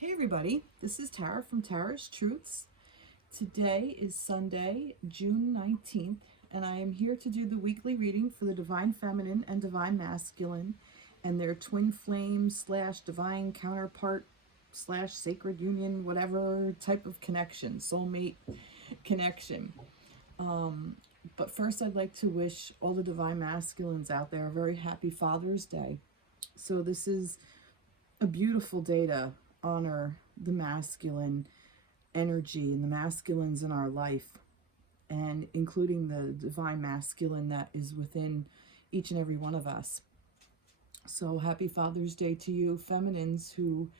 Hey everybody, this is Tara from Tara's Truths. Today is Sunday, June 19th, and I am here to do the weekly reading for the Divine Feminine and Divine Masculine and their twin flame slash divine counterpart slash sacred union, whatever type of connection, soulmate connection. But first, I'd like to wish all the Divine Masculines out there a very happy Father's Day. So this is a beautiful day to honor the masculine energy and the masculines in our life, and including the divine masculine that is within each and every one of us. So happy Father's Day to you feminines who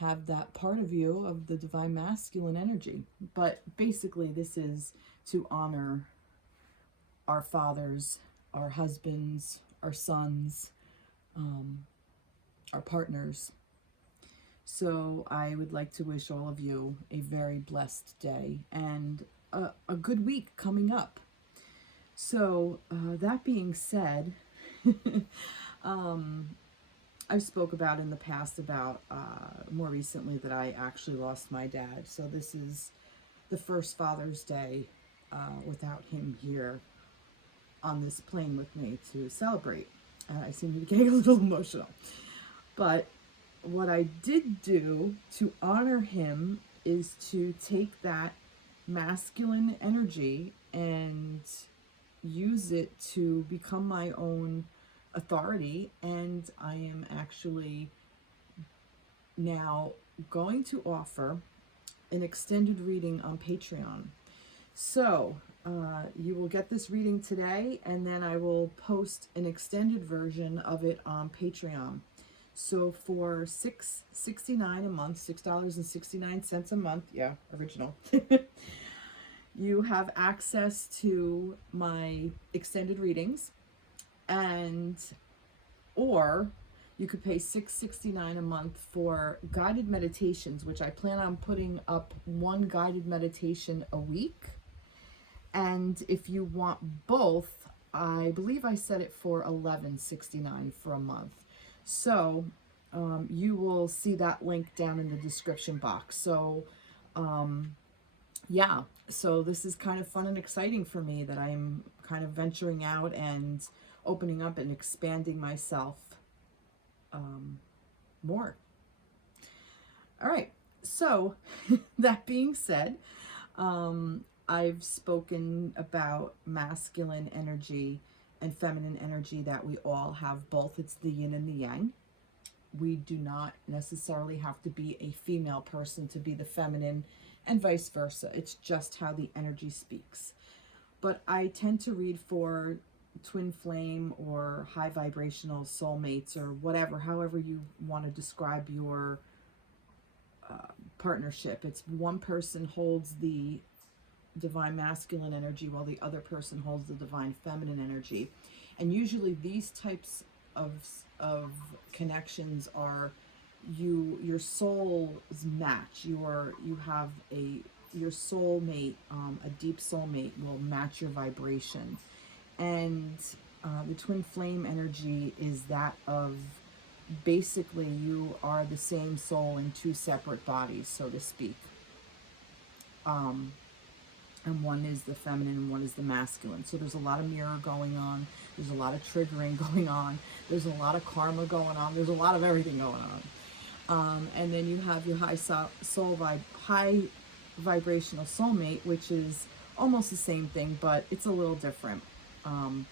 have that part of you of the divine masculine energy. But basically this is to honor our fathers, our husbands, our sons, our partners. So I would like to wish all of you a very blessed day and a good week coming up. So that being said, I spoke about in the past about more recently that I actually lost my dad. So this is the first Father's Day without him here on this plane with me to celebrate. I seem to be getting a little emotional. But what I did do to honor him is to take that masculine energy and use it to become my own authority. And I am actually now going to offer an extended reading on Patreon. So you will get this reading today, and then I will post an extended version of it on Patreon. So for $6.69 a month, $6.69 a month, yeah, original, you have access to my extended readings, and or you could pay $6.69 a month for guided meditations, which I plan on putting up one guided meditation a week. And if you want both, I believe I set it for $11.69 for a month. So you will see that link down in the description box. So yeah, so this is kind of fun and exciting for me that I'm kind of venturing out and opening up and expanding myself more. All right, so that being said, I've spoken about masculine energy and feminine energy, that we all have both. It's the yin and the yang. We do not necessarily have to be a female person to be the feminine, and vice versa. It's just how the energy speaks. But I tend to read for twin flame or high vibrational soulmates, or whatever, however you want to describe your partnership. It's one person holds the divine masculine energy while the other person holds the divine feminine energy. And usually these types of connections are your souls match. You have your soulmate, a deep soulmate will match your vibration. And the twin flame energy is that of basically you are the same soul in two separate bodies, so to speak. And one is the feminine and one is the masculine. So there's a lot of mirror going on. There's a lot of triggering going on. There's a lot of karma going on. There's a lot of everything going on. And then you have your high vibrational soulmate, which is almost the same thing, but it's a little different.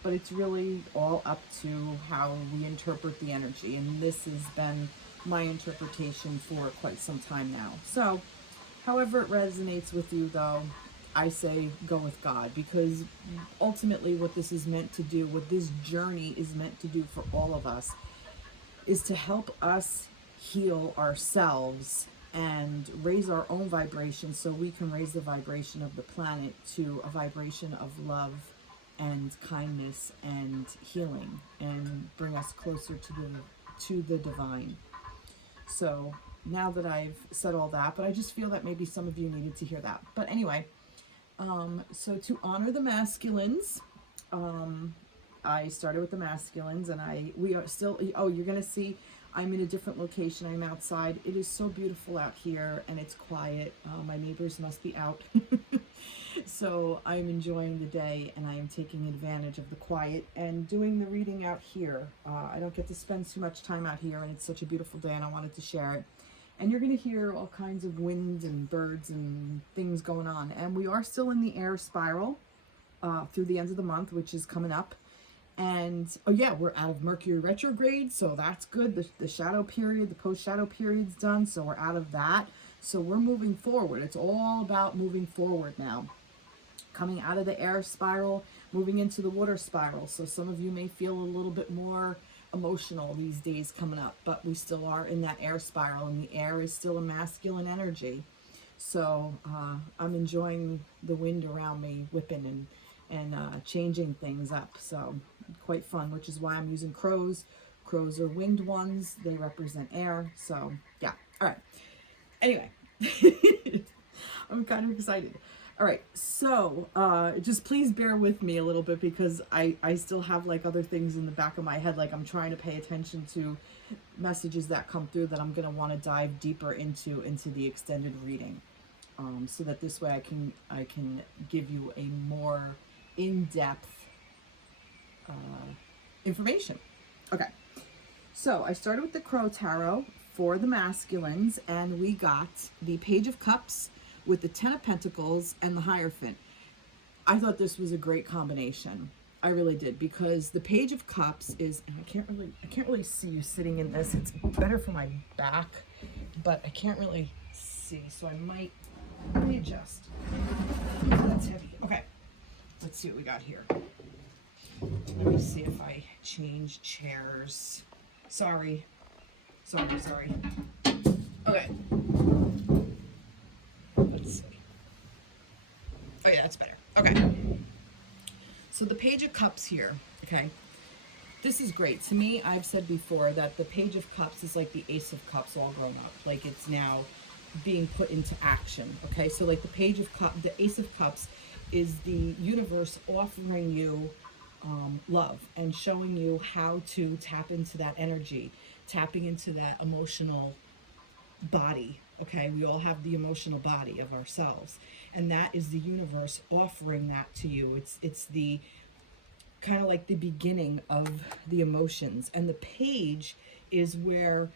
But it's really all up to how we interpret the energy. And this has been my interpretation for quite some time now. So however it resonates with you, though, I say go with God, because ultimately what this is meant to do, what this journey is meant to do for all of us, is to help us heal ourselves and raise our own vibration, so we can raise the vibration of the planet to a vibration of love and kindness and healing, and bring us closer to the divine. So now that I've said all that, but I just feel that maybe some of you needed to hear that. But anyway, so to honor the masculines, I started with the masculines, and we are still, oh, you're going to see, I'm in a different location. I'm outside. It is so beautiful out here, and it's quiet. My neighbors must be out. So I'm enjoying the day, and I am taking advantage of the quiet and doing the reading out here. I don't get to spend too much time out here, and it's such a beautiful day, and I wanted to share it. And you're going to hear all kinds of wind and birds and things going on. And we are still in the air spiral through the end of the month, which is coming up. And, oh yeah, we're out of Mercury retrograde, so that's good. The shadow period, the post-shadow period's done, so we're out of that. So we're moving forward. It's all about moving forward now. Coming out of the air spiral, moving into the water spiral. So some of you may feel a little bit more emotional these days coming up, but we still are in that air spiral, and the air is still a masculine energy. So I'm enjoying the wind around me whipping and changing things up. So quite fun, which is why I'm using crows. Crows are winged ones. They represent air. So yeah. All right. Anyway, I'm kind of excited. All right, so just please bear with me a little bit, because I still have like other things in the back of my head. Like I'm trying to pay attention to messages that come through that I'm going to want to dive deeper into the extended reading, so that this way I can give you a more in-depth information. Okay, so I started with the Crow Tarot for the masculines, and we got the Page of Cups with the Ten of Pentacles and the Hierophant. I thought this was a great combination. I really did, because the Page of Cups is, and I can't really see you sitting in this. It's better for my back, but I can't really see, so let me adjust. That's heavy. Okay, let's see what we got here. Let me see if I change chairs. Sorry. Okay. Let's see. Oh yeah, that's better. Okay. So the Page of Cups here, okay? This is great. To me, I've said before that the Page of Cups is like the Ace of Cups all grown up. Like it's now being put into action, okay? So like the Page of Cups, the Ace of Cups is the universe offering you love and showing you how to tap into that energy, tapping into that emotional body. Okay, we all have the emotional body of ourselves, and that is the universe offering that to you. It's the kind of like the beginning of the emotions, and the page is where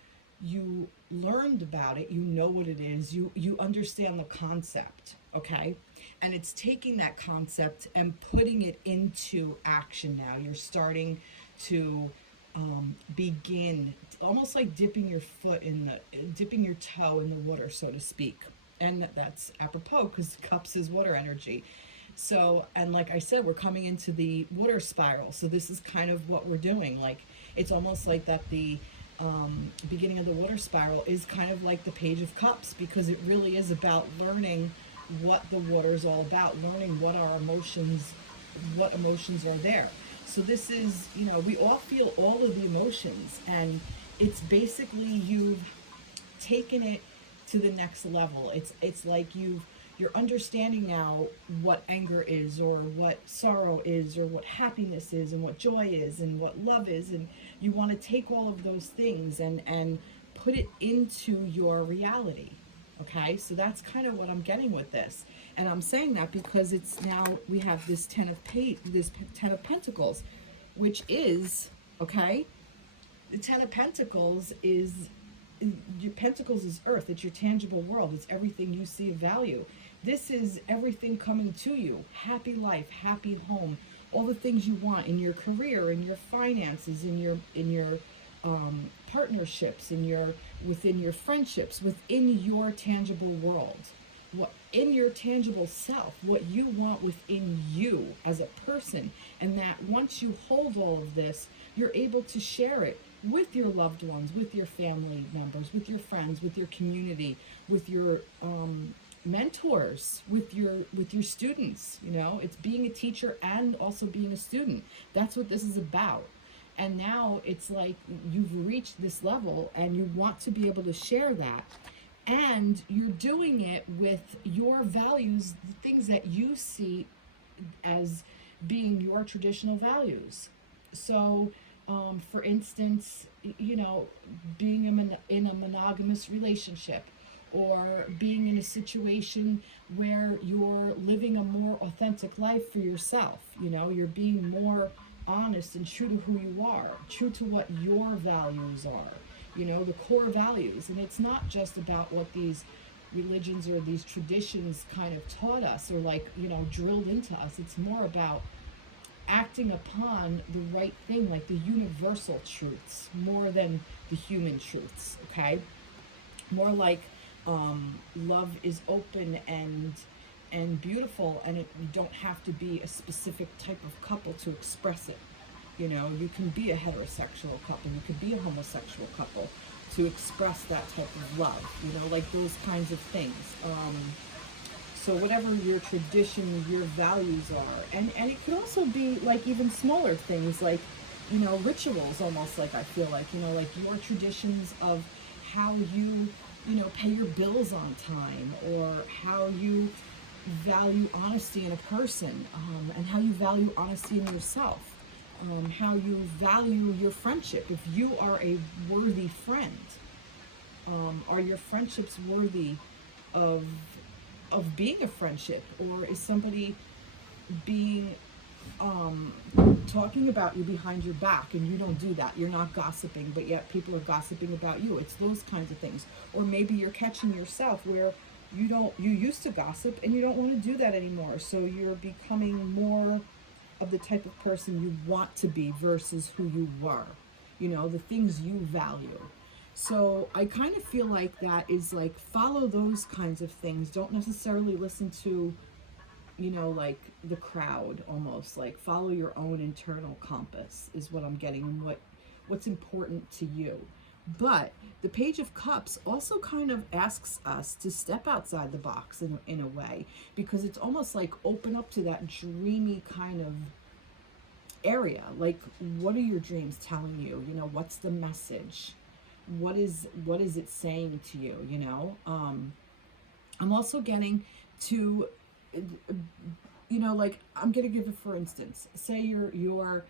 you learned about it, you know what it is, you understand the concept, okay? And it's taking that concept and putting it into action now. You're starting to begin, almost like dipping your toe in the water, so to speak. And that's apropos, because cups is water energy. So, and like I said, we're coming into the water spiral. So this is kind of what we're doing. Like, it's almost like that the beginning of the water spiral is kind of like the Page of Cups, because it really is about learning what the water is all about, learning what emotions are there. So this is, we all feel all of the emotions, and it's basically you've taken it to the next level. It's like you're understanding now what anger is, or what sorrow is, or what happiness is, and what joy is, and what love is, and you want to take all of those things and put it into your reality. Okay, so that's kind of what I'm getting with this, and I'm saying that because it's now we have this Ten of Pentacles, which is, okay, the Ten of Pentacles is your Pentacles is earth. It's your tangible world. It's everything you see of value. This is everything coming to you: happy life, happy home, all the things you want in your career, in your finances, in your partnerships, within your friendships, within your tangible world, what in your tangible self, what you want within you as a person. And that once you hold all of this, you're able to share it with your loved ones, with your family members, with your friends, with your community, with your mentors, with your students. It's being a teacher and also being a student. That's what this is about. And now it's like you've reached this level and you want to be able to share that. And you're doing it with your values, the things that you see as being your traditional values. So For instance, you know, being in a monogamous relationship, or being in a situation where you're living a more authentic life for yourself. You know, you're being more honest and true to who you are, true to what your values are, you know, the core values. And it's not just about what these religions or these traditions kind of taught us or, like, you know, drilled into us. It's more about acting upon the right thing, like the universal truths, more than the human truths, okay? More like love is open and beautiful, and you don't have to be a specific type of couple to express it. You know, you can be a heterosexual couple, you could be a homosexual couple to express that type of love, you know, like those kinds of things. So whatever your tradition, your values are, and it could also be like even smaller things, like, you know, rituals, almost, like, I feel like, you know, like your traditions of how you know, pay your bills on time, or how you value honesty in a person, and how you value honesty in yourself, how you value your friendship. If you are a worthy friend, are your friendships worthy of being a friendship, or is somebody being talking about you behind your back and you don't do that? You're not gossiping, but yet people are gossiping about you. It's those kinds of things. Or maybe you're catching yourself where you used to gossip and you don't want to do that anymore, so you're becoming more of the type of person you want to be versus who you were, you know, the things you value. So I kind of feel like that is like, follow those kinds of things. Don't necessarily listen to, you know, like the crowd, almost like follow your own internal compass is what I'm getting, and what's important to you. But the Page of Cups also kind of asks us to step outside the box in a way, because it's almost like open up to that dreamy kind of area. Like, what are your dreams telling you? You know, what's the message? What is it saying to you? You know, I'm also getting to, you know, like, I'm gonna give it, for instance, say you're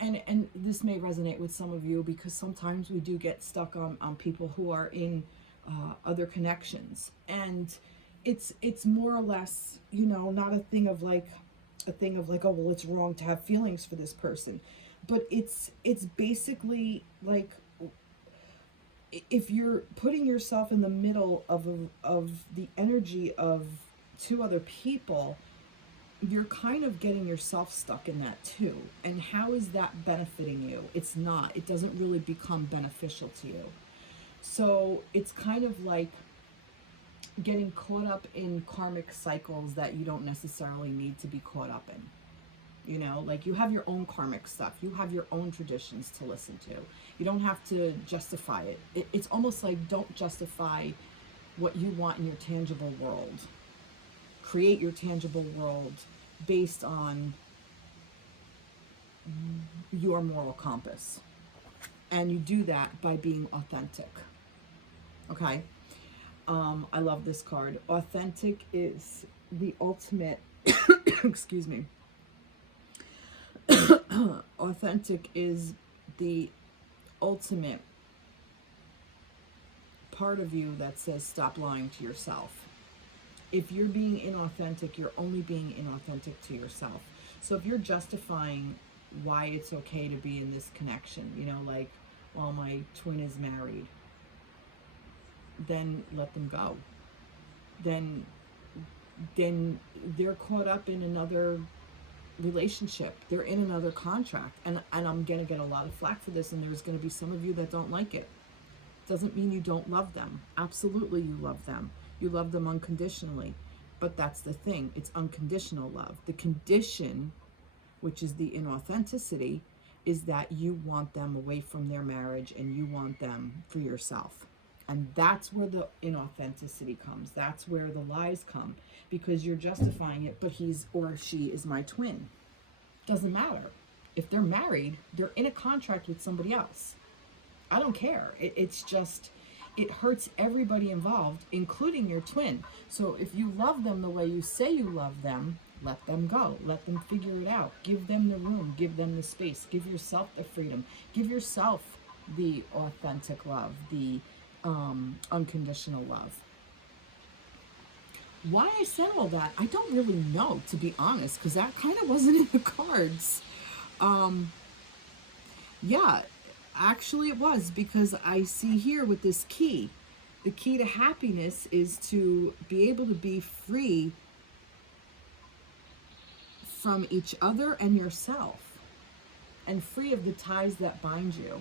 and this may resonate with some of you, because sometimes we do get stuck on people who are in other connections, and it's more or less, you know, not a thing of like, oh well, it's wrong to have feelings for this person, but it's basically like, if you're putting yourself in the middle of the energy of two other people, you're kind of getting yourself stuck in that too. And how is that benefiting you? It's not. It doesn't really become beneficial to you. So it's kind of like getting caught up in karmic cycles that you don't necessarily need to be caught up in. You know, like, you have your own karmic stuff. You have your own traditions to listen to. You don't have to justify it. It's almost like, don't justify what you want in your tangible world. Create your tangible world based on your moral compass. And you do that by being authentic. Okay? I love this card. Authentic is the ultimate, excuse me. Authentic is the ultimate part of you that says, stop lying to yourself. If you're being inauthentic, you're only being inauthentic to yourself. So if you're justifying why it's okay to be in this connection, you know, like, well, my twin is married, then let them go. Then they're caught up in another relationship. They're in another contract. And I'm going to get a lot of flack for this, and there's going to be some of you that don't like it. Doesn't mean you don't love them. Absolutely you love them. You love them unconditionally. But that's the thing. It's unconditional love. The condition, which is the inauthenticity, is that you want them away from their marriage and you want them for yourself. And that's where the inauthenticity comes. That's where the lies come, because you're justifying it, but he's or she is my twin. Doesn't matter. If they're married, they're in a contract with somebody else. I don't care. It's just, it hurts everybody involved, including your twin. So if you love them the way you say you love them, Let them go. Let them figure it out. Give them the room. Give them the space. Give yourself the freedom. Give yourself the authentic love, the unconditional love. Why I said all that, I don't really know, to be honest, because that kind of wasn't in the cards. Yeah, actually it was, because I see here with this key, the key to happiness is to be able to be free from each other and yourself, and free of the ties that bind you.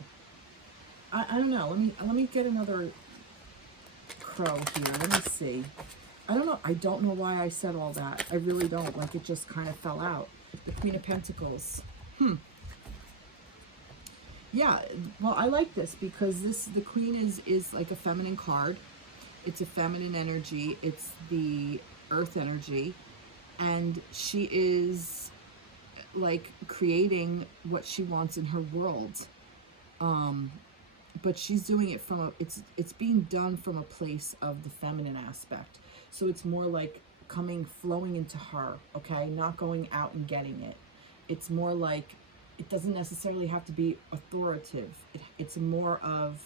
I don't know. Let me get another crow here. Let me see. I don't know. I don't know why I said all that. I really don't. Like, it just kind of fell out. The Queen of Pentacles. Yeah. Well, I like this because the Queen is like a feminine card. It's a feminine energy. It's the earth energy. And she is like creating what she wants in her world. But she's doing it from it's being done from a place of the feminine aspect. So it's more like flowing into her, okay? Not going out and getting it. It's more like, it doesn't necessarily have to be authoritative. It's more of,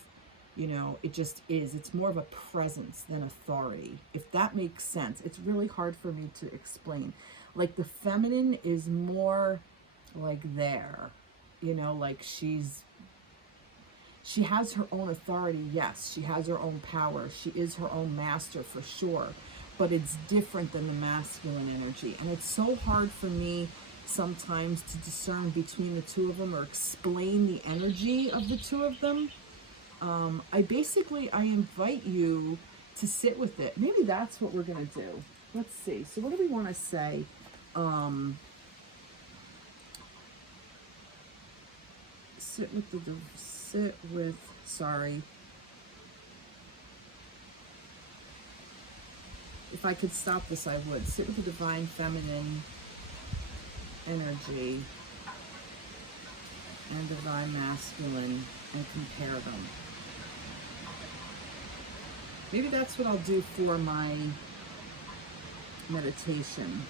it just is. It's more of a presence than authority, if that makes sense. It's really hard for me to explain. Like, the feminine is more like there, like she has her own authority, yes. She has her own power. She is her own master for sure. But it's different than the masculine energy. And it's so hard for me sometimes to discern between the two of them or explain the energy of the two of them. I invite you to sit with it. Maybe that's what we're going to do. Let's see. So what do we want to say? If I could stop this, I would. Sit with the divine feminine energy and divine masculine and compare them. Maybe that's what I'll do for my meditation.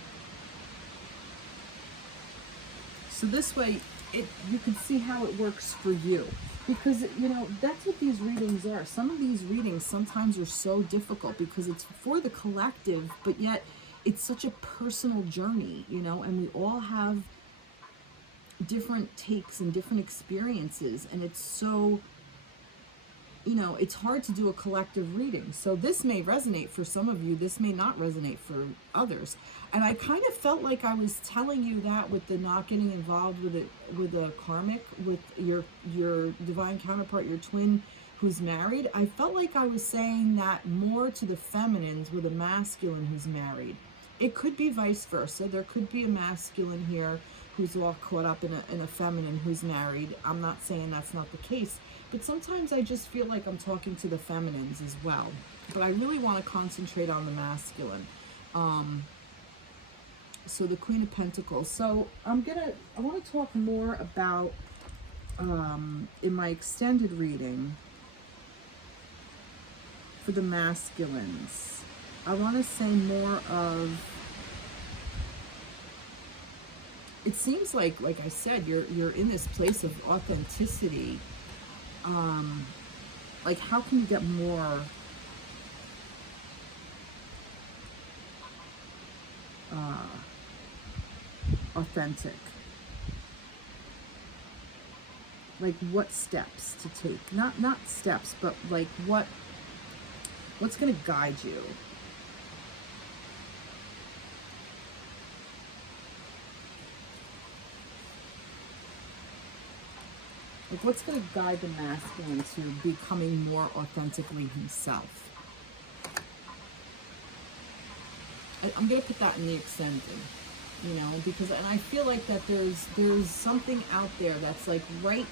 So this way, you can see how it works for you. Because, that's what these readings are. Some of these readings sometimes are so difficult because it's for the collective, but yet it's such a personal journey, and we all have different takes and different experiences, and it's so, it's hard to do a collective reading. So this may resonate for some of you, this may not resonate for others. And I kind of felt like I was telling you that with the not getting involved with a karmic, with your divine counterpart, your twin who's married. I felt like I was saying that more to the feminines with a masculine who's married. It could be vice versa. There could be a masculine here who's all caught up in a feminine who's married. I'm not saying that's not the case, but sometimes I just feel like I'm talking to the feminines as well. But I really want to concentrate on the masculine. So the Queen of Pentacles. So I want to talk more about, in my extended reading, for the masculines. I want to say more of, it seems like I said, you're in this place of authenticity. Like, how can you get more authentic? Like, what steps to take? Not steps, but like what's going to guide you? Like, what's going to guide the masculine to becoming more authentically himself? I'm going to put that in the extended, because, and I feel like that there's something out there that's like right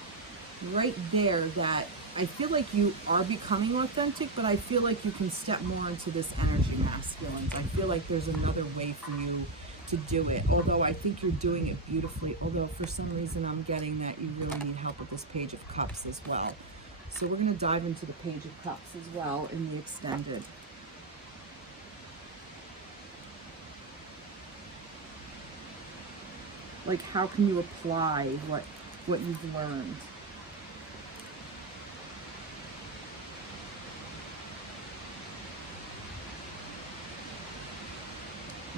there that I feel like you are becoming authentic, but I feel like you can step more into this energy, masculines. I feel like there's another way for you to do it, although I think you're doing it beautifully, although for some reason I'm getting that you really need help with this Page of Cups as well. So we're going to dive into the Page of Cups as well in the extended. Like, how can you apply what you've learned?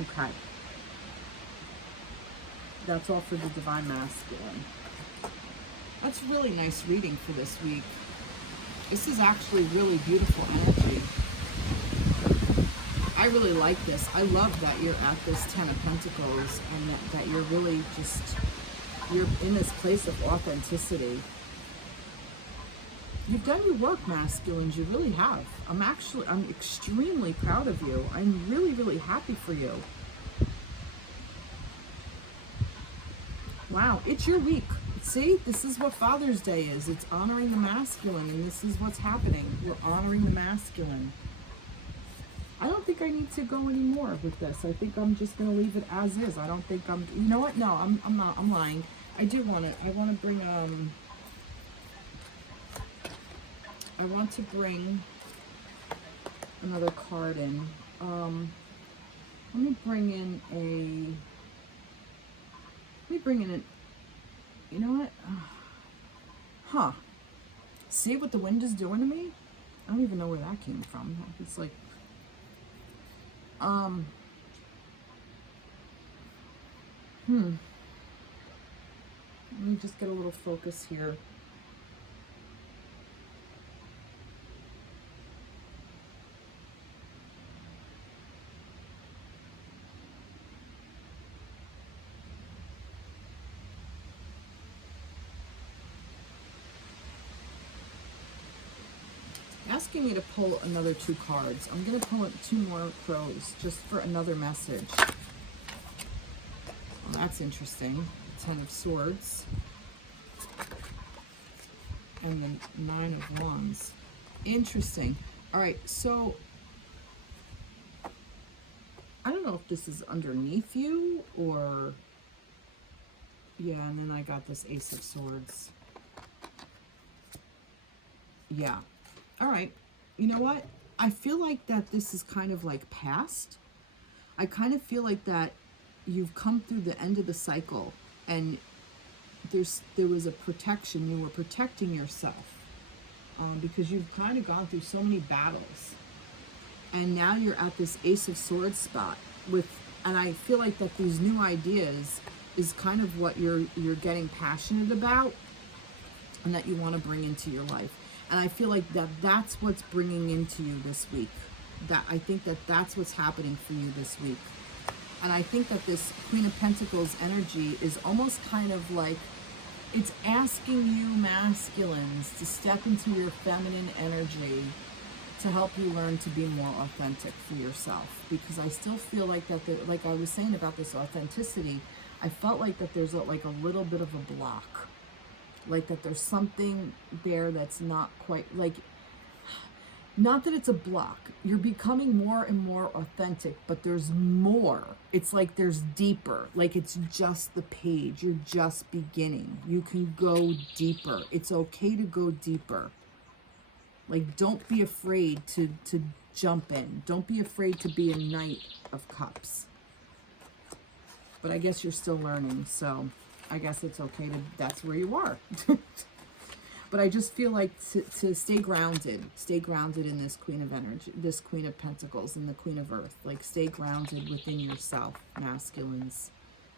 Okay. That's all for the Divine Masculine. That's really nice reading for this week. This is actually really beautiful energy. I really like this. I love that you're at this Ten of Pentacles and that you're really just, you're in this place of authenticity. You've done your work, masculines. You really have. I'm extremely proud of you. I'm really, really happy for you. Wow, it's your week. See, this is what Father's Day is. It's honoring the masculine, and this is what's happening. We're honoring the masculine. I don't think I need to go any more with this. I think I'm just going to leave it as is. I don't think I'm, you know what? No, I'm not. I'm lying. I do want to, I want to bring, I want to bring another card in. Let me bring in an, you know what? Huh. See what the wind is doing to me? I don't even know where that came from. It's like, let me just get a little focus here. Asking me to pull another 2 cards. I'm going to pull 2 more crows just for another message. Well, that's interesting. 10 of Swords. And the 9 of Wands. Interesting. All right, so I don't know if this is underneath you or... Yeah, and then I got this Ace of Swords. Yeah. All right, you know what? I feel like that this is kind of like past. I kind of feel like that you've come through the end of the cycle and there was a protection. You were protecting yourself because you've kind of gone through so many battles. And now you're at this Ace of Swords spot and I feel like that these new ideas is kind of what you're getting passionate about and that you want to bring into your life. And I feel like that's what's bringing into you this week. I think that's what's happening for you this week. And I think that this Queen of Pentacles energy is almost kind of like, it's asking you masculines to step into your feminine energy to help you learn to be more authentic for yourself. Because I still feel like that, like I was saying about this authenticity, I felt like that there's like a little bit of a block. Like that there's something there that's not quite, like, not that it's a block. You're becoming more and more authentic, but there's more. It's like there's deeper. Like it's just the page. You're just beginning. You can go deeper. It's okay to go deeper. Like, don't be afraid to jump in. Don't be afraid to be a Knight of Cups. But I guess you're still learning, so... I guess it's okay that's where you are. But I just feel like to stay grounded in this Queen of Energy, this Queen of Pentacles and the Queen of Earth. Like, stay grounded within yourself, masculines.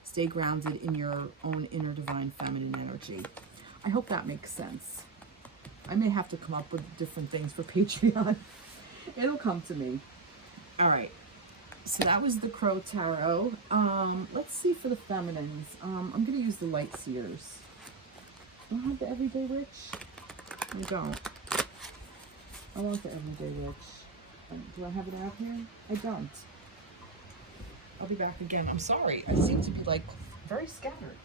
Stay grounded in your own inner divine feminine energy. I hope that makes sense. I may have to come up with different things for Patreon. It'll come to me. All right. So that was the Crow Tarot. Let's see for the feminines. I'm going to use the Light Seers. Do I have the Everyday Witch? I don't. I want the Everyday Witch. Do I have it out here? I don't. I'll be back again. I'm sorry. I seem to be like very scattered.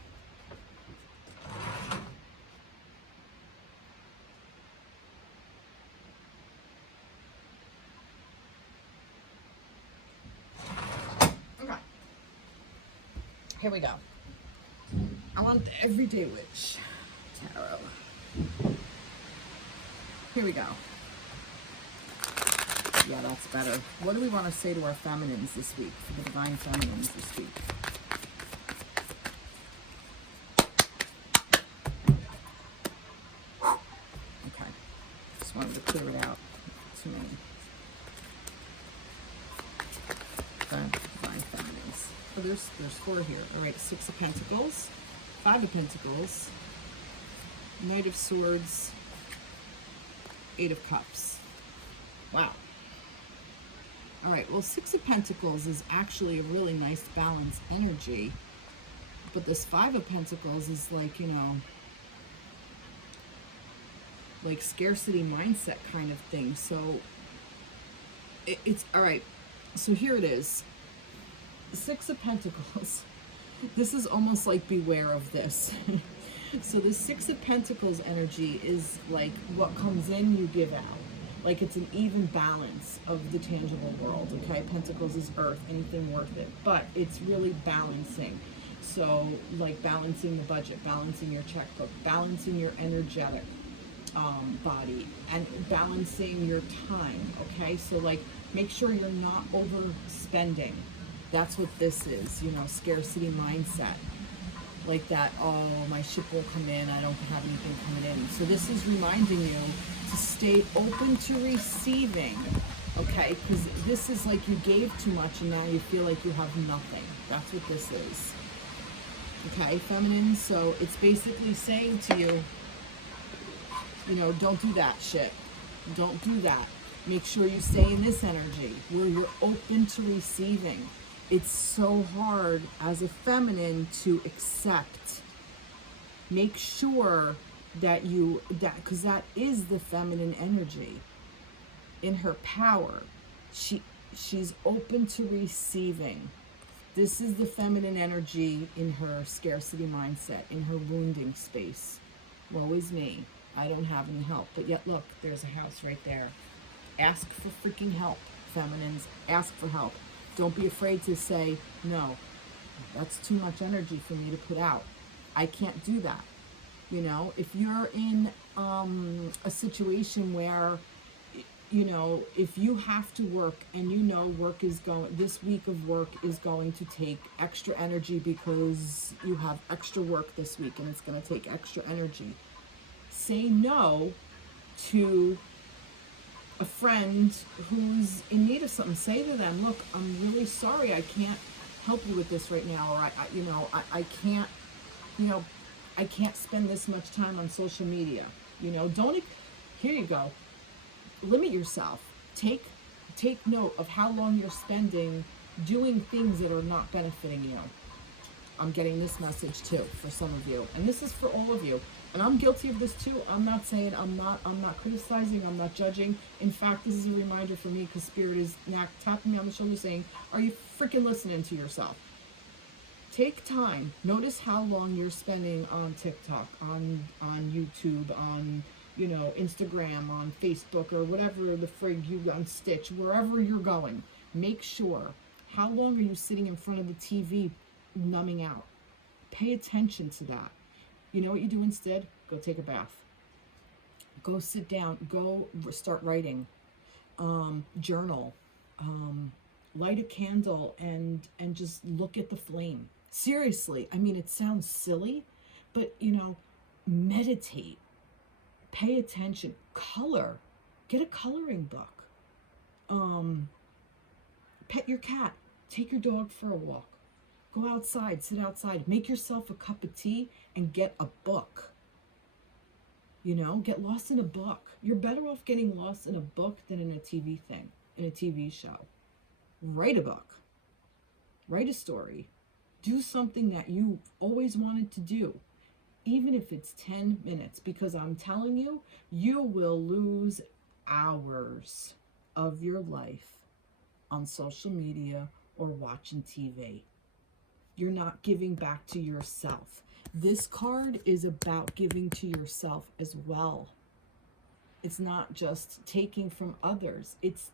Here we go. I want the Everyday Witch Tarot. Here we go. Yeah, that's better. What do we want to say to our feminines this week, for the divine feminines this week? Oh, there's 4 here. All right, 6 of Pentacles, 5 of Pentacles, Knight of Swords, 8 of Cups. Wow. All right, well, 6 of Pentacles is actually a really nice balanced energy. But this 5 of Pentacles is like, you know, like scarcity mindset kind of thing. So it's all right. So here it is. 6 of Pentacles. This is almost like beware of this. So the 6 of Pentacles energy is like what comes in, you give out. Like it's an even balance of the tangible world, okay? Pentacles is earth, anything worth it. But it's really balancing. So like balancing the budget, balancing your checkbook, balancing your energetic body, and balancing your time, okay? So like make sure you're not overspending. That's what this is, you know, scarcity mindset. Like that, oh, my ship won't come in, I don't have anything coming in. So this is reminding you to stay open to receiving, okay? Because this is like you gave too much and now you feel like you have nothing. That's what this is. Okay, feminine, so it's basically saying to you, you know, don't do that shit. Don't do that. Make sure you stay in this energy where you're open to receiving. It's so hard as a feminine to accept. Make sure that because that is the feminine energy in her power. She's open to receiving. This is the feminine energy in her scarcity mindset, in her wounding space. Woe is me. I don't have any help. But yet, look, there's a house right there. Ask for freaking help, feminines. Ask for help. Don't be afraid to say, no, that's too much energy for me to put out. I can't do that. You know, if you're in a situation where, you know, if you have to work and you know work is going, this week of work is going to take extra energy because you have extra work this week and it's going to take extra energy. Say no to a friend who's in need of something. Say to them, look, I'm really sorry, I can't help you with this right now, or I can't, you know, I can't spend this much time on social media. You know, here you go. Limit yourself. Take note of how long you're spending doing things that are not benefiting you. I'm getting this message too for some of you, and this is for all of you. And I'm guilty of this too. I'm not saying, I'm not criticizing, I'm not judging. In fact, this is a reminder for me because Spirit is tapping me on the shoulder saying, are you freaking listening to yourself? Take time. Notice how long you're spending on TikTok, on YouTube, on, you know, Instagram, on Facebook, or whatever the frig you on Stitch, wherever you're going. Make sure, how long are you sitting in front of the TV numbing out? Pay attention to that. You know what you do instead? Go take a bath. Go sit down. Go start writing. Journal. Light a candle and just look at the flame. Seriously, I mean, it sounds silly, but, you know, meditate. Pay attention. Color. Get a coloring book. Pet your cat. Take your dog for a walk. Go outside, sit outside, make yourself a cup of tea and get a book. You know, get lost in a book. You're better off getting lost in a book than in a TV thing, in a TV show. Write a book. Write a story. Do something that you always wanted to do, even if it's 10 minutes, because I'm telling you, you will lose hours of your life on social media or watching TV. You're not giving back to yourself. This card is about giving to yourself as well. It's not just taking from others. It's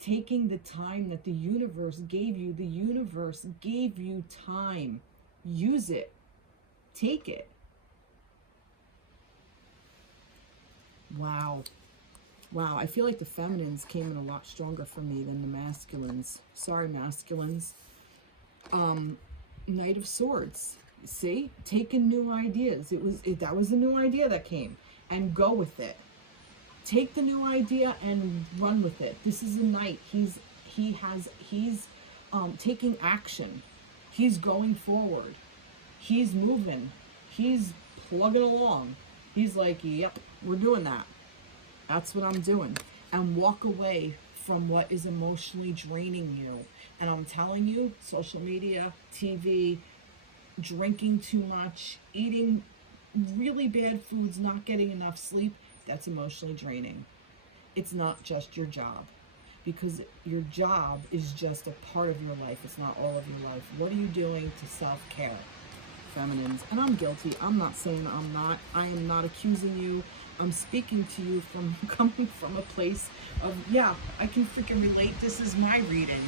taking the time that the universe gave you. The universe gave you time. Use it. Take it. Wow. Wow, I feel like the feminines came in a lot stronger for me than the masculines. Sorry, masculines. Knight of Swords. See, taking new ideas. That was a new idea that came, and go with it. Take the new idea and run with it. This is a knight. He's taking action. He's going forward. He's moving. He's plugging along. He's like, yep, we're doing that. That's what I'm doing. And walk away from what is emotionally draining you. And I'm telling you, social media, TV, drinking too much, eating really bad foods, not getting enough sleep, that's emotionally draining. It's not just your job, because your job is just a part of your life. It's not all of your life. What are you doing to self-care, feminines? And I'm guilty. I'm not saying I'm not. I am not accusing you. I'm speaking to you from coming from a place of, yeah, I can freaking relate. This is my reading.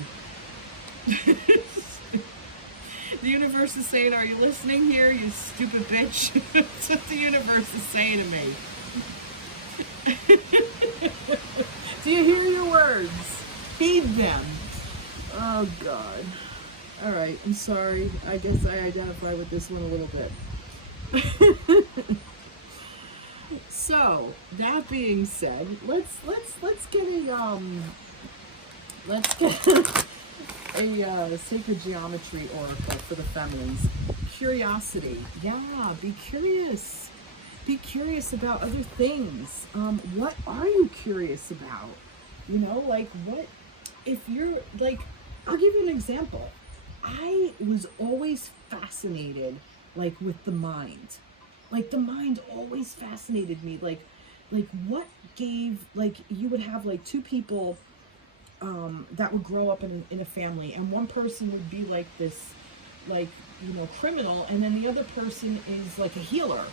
The universe is saying, are you listening here, you stupid bitch? That's what the universe is saying to me. Do you hear your words? Heed them. Oh, God. All right, I'm sorry. I guess I identify with this one a little bit. So, that being said, let's get a sacred geometry oracle for the feminines. Curiosity. Yeah, be curious. Be curious about other things. What are you curious about? You know, like what if you're like, I'll give you an example. I was always fascinated like with the mind. Like the mind always fascinated me. Like what gave, like you would have like two people that would grow up in a family, and one person would be like this, like, you know, criminal, and then the other person is like a healer.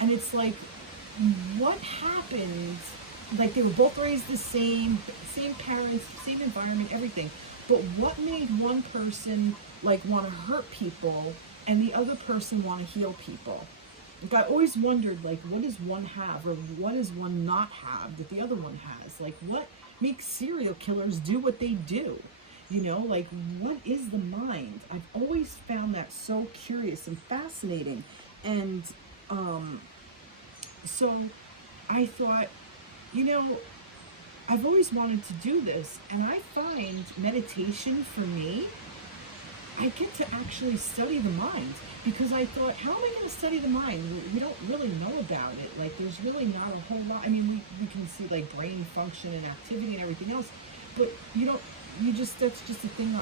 And it's like, what happened? Like they were both raised the same parents, same environment, everything. But what made one person like want to hurt people and the other person want to heal people? Like I always wondered, like, what does one have, or what does one not have that the other one has? Like, what makes serial killers do what they do? You know, like, what is the mind? I've always found that so curious and fascinating. And so I thought, you know, I've always wanted to do this, and I find meditation for me, I get to actually study the mind, because I thought, how am I going to study the mind? We don't really know about it. Like, there's really not a whole lot. I mean, we can see like brain function and activity and everything else, but that's just a thing,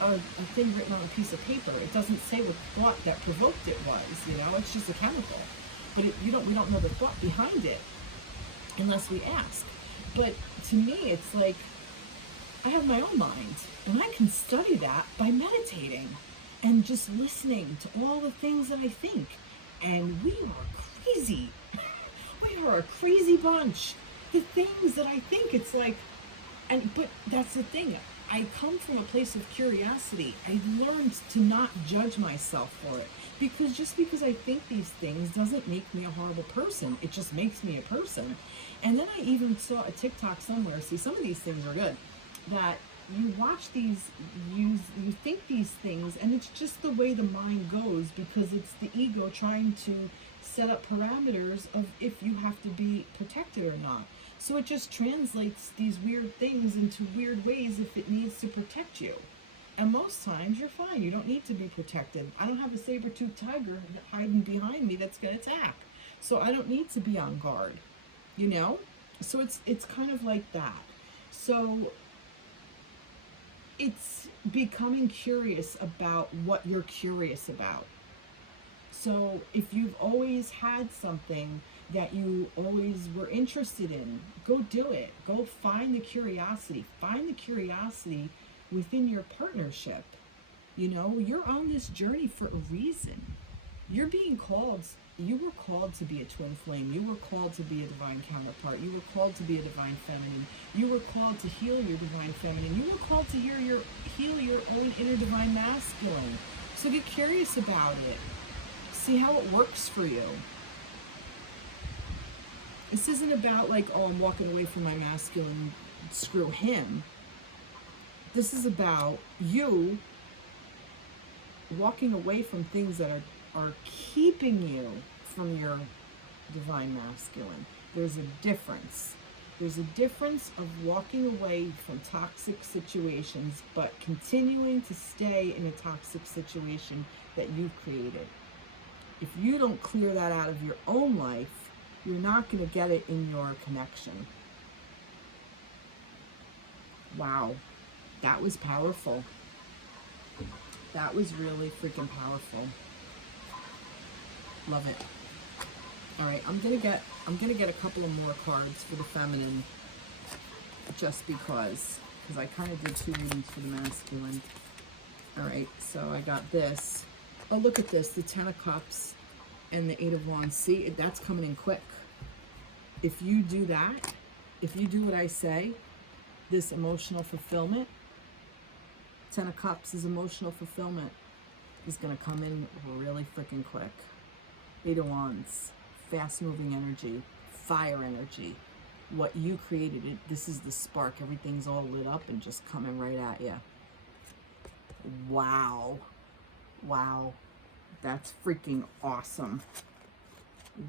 a thing written on a piece of paper. It doesn't say what thought that provoked it was, you know, it's just a chemical. But we don't know the thought behind it unless we ask. But to me, it's like, I have my own mind, and I can study that by meditating and just listening to all the things that I think. And we are crazy. We are a crazy bunch. The things that I think, it's like, but that's the thing. I come from a place of curiosity. I learned to not judge myself for it. Because just because I think these things doesn't make me a horrible person. It just makes me a person. And then I even saw a TikTok somewhere. See, some of these things are good. That you watch these, you think these things, and it's just the way the mind goes, because it's the ego trying to set up parameters of if you have to be protected or not. So it just translates these weird things into weird ways if it needs to protect you. And most times you're fine. You don't need to be protected. I don't have a saber-toothed tiger hiding behind me that's going to attack. So I don't need to be on guard, you know? So it's kind of like that. So it's becoming curious about what you're curious about. So if you've always had something that you always were interested in, go do it. Go find the curiosity. Find the curiosity within your partnership. You know, you're on this journey for a reason. You're being called, you were called to be a twin flame. You were called to be a divine counterpart. You were called to be a divine feminine. You were called to heal your divine feminine. You were called to heal your own inner divine masculine. So get curious about it. See how it works for you. This isn't about like, oh, I'm walking away from my masculine, screw him. This is about you walking away from things that are keeping you from your divine masculine. There's a difference. There's a difference of walking away from toxic situations, but continuing to stay in a toxic situation that you've created. If you don't clear that out of your own life, you're not going to get it in your connection. Wow, that was powerful. That was really freaking powerful. Love it. All right, I'm gonna get a couple of more cards for the feminine, just because I kind of did 2 readings for the masculine. All right, so I got this. Oh, look at this, the 10 of Cups and the 8 of Wands. See, that's coming in quick. If you do that, if you do what I say, this emotional fulfillment, 10 of Cups is emotional fulfillment, is gonna come in really freaking quick. 8 of Wands, fast-moving energy, fire energy. What you created, this is the spark. Everything's all lit up and just coming right at you. Wow. Wow. That's freaking awesome.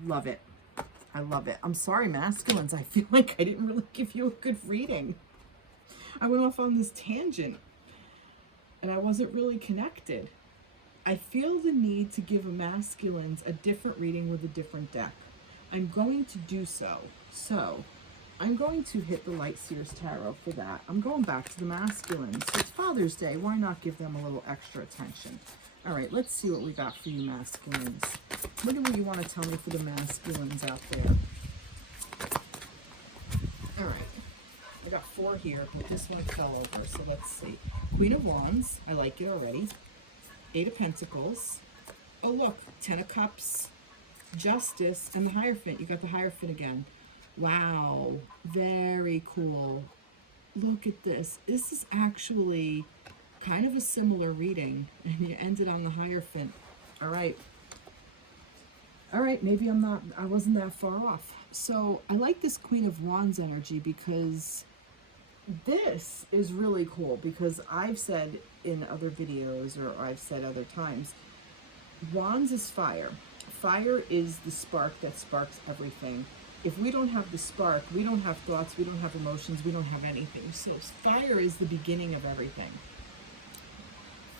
Love it. I love it. I'm sorry, masculines. I feel like I didn't really give you a good reading. I went off on this tangent and I wasn't really connected. I feel the need to give a masculines a different reading with a different deck. I'm going to do so. So I'm going to hit the Light Seers Tarot for that. I'm going back to the masculines. It's Father's Day. Why not give them a little extra attention? All right, let's see what we got for you masculines. What do you want to tell me for the masculines out there? All right. I got 4 here, but this one fell over, so let's see. Queen of Wands. I like it already. 8 of Pentacles. Oh, look. 10 of Cups. Justice. And the Hierophant. You got the Hierophant again. Wow. Very cool. Look at this. This is actually kind of a similar reading. And you ended on the Hierophant. All right. All right. Maybe I wasn't that far off. So I like this Queen of Wands energy because this is really cool, because I've said in other videos, or I've said other times, Wands is fire. Fire is the spark that sparks everything. If we don't have the spark, we don't have thoughts, we don't have emotions, we don't have anything. So fire is the beginning of everything.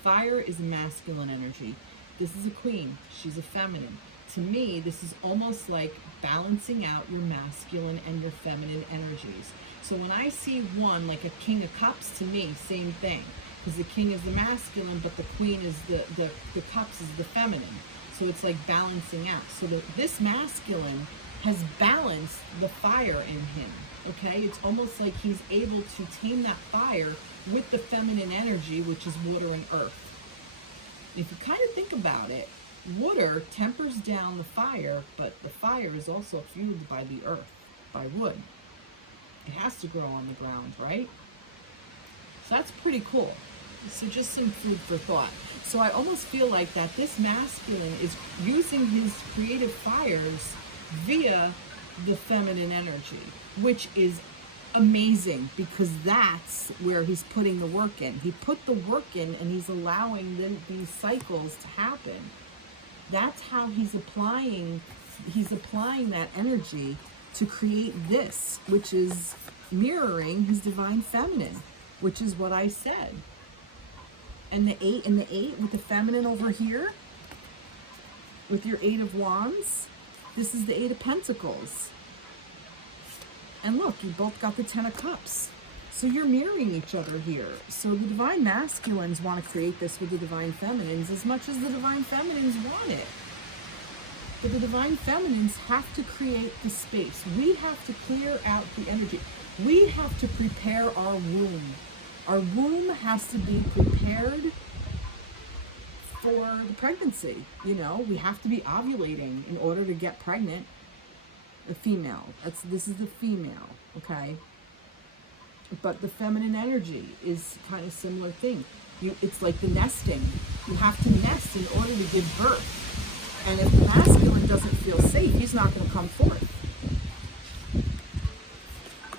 Fire is masculine energy. This is a queen. She's a feminine. To me, this is almost like balancing out your masculine and your feminine energies. So when I see one, like a King of Cups, to me, same thing. Because the king is the masculine, but the queen is the cups is the feminine. So it's like balancing out. So this masculine has balanced the fire in him. Okay? It's almost like he's able to tame that fire with the feminine energy, which is water and earth. If you kind of think about it, water tempers down the fire, but the fire is also fueled by the earth, by wood. It has to grow on the ground, right? So that's pretty cool. So just some food for thought. So I almost feel like that this masculine is using his creative fires via the feminine energy, which is amazing, because that's where he's putting the work in. He put the work in and he's allowing these cycles to happen. That's how he's applying that energy to create this, which is mirroring his divine feminine, which is what I said. And the 8 with the feminine over here, with your 8 of Wands, this is the 8 of Pentacles. And look, you both got the 10 of Cups. So you're mirroring each other here. So the divine masculines want to create this with the divine feminines as much as the divine feminines want it. But the divine feminines have to create the space. We have to clear out the energy. We have to prepare our womb. Our womb has to be prepared for the pregnancy. You know, we have to be ovulating in order to get pregnant. A female. This is the female, okay? But the feminine energy is kind of similar thing. It's like the nesting. You have to nest in order to give birth. And if the masculine doesn't feel safe, he's not going to come forth.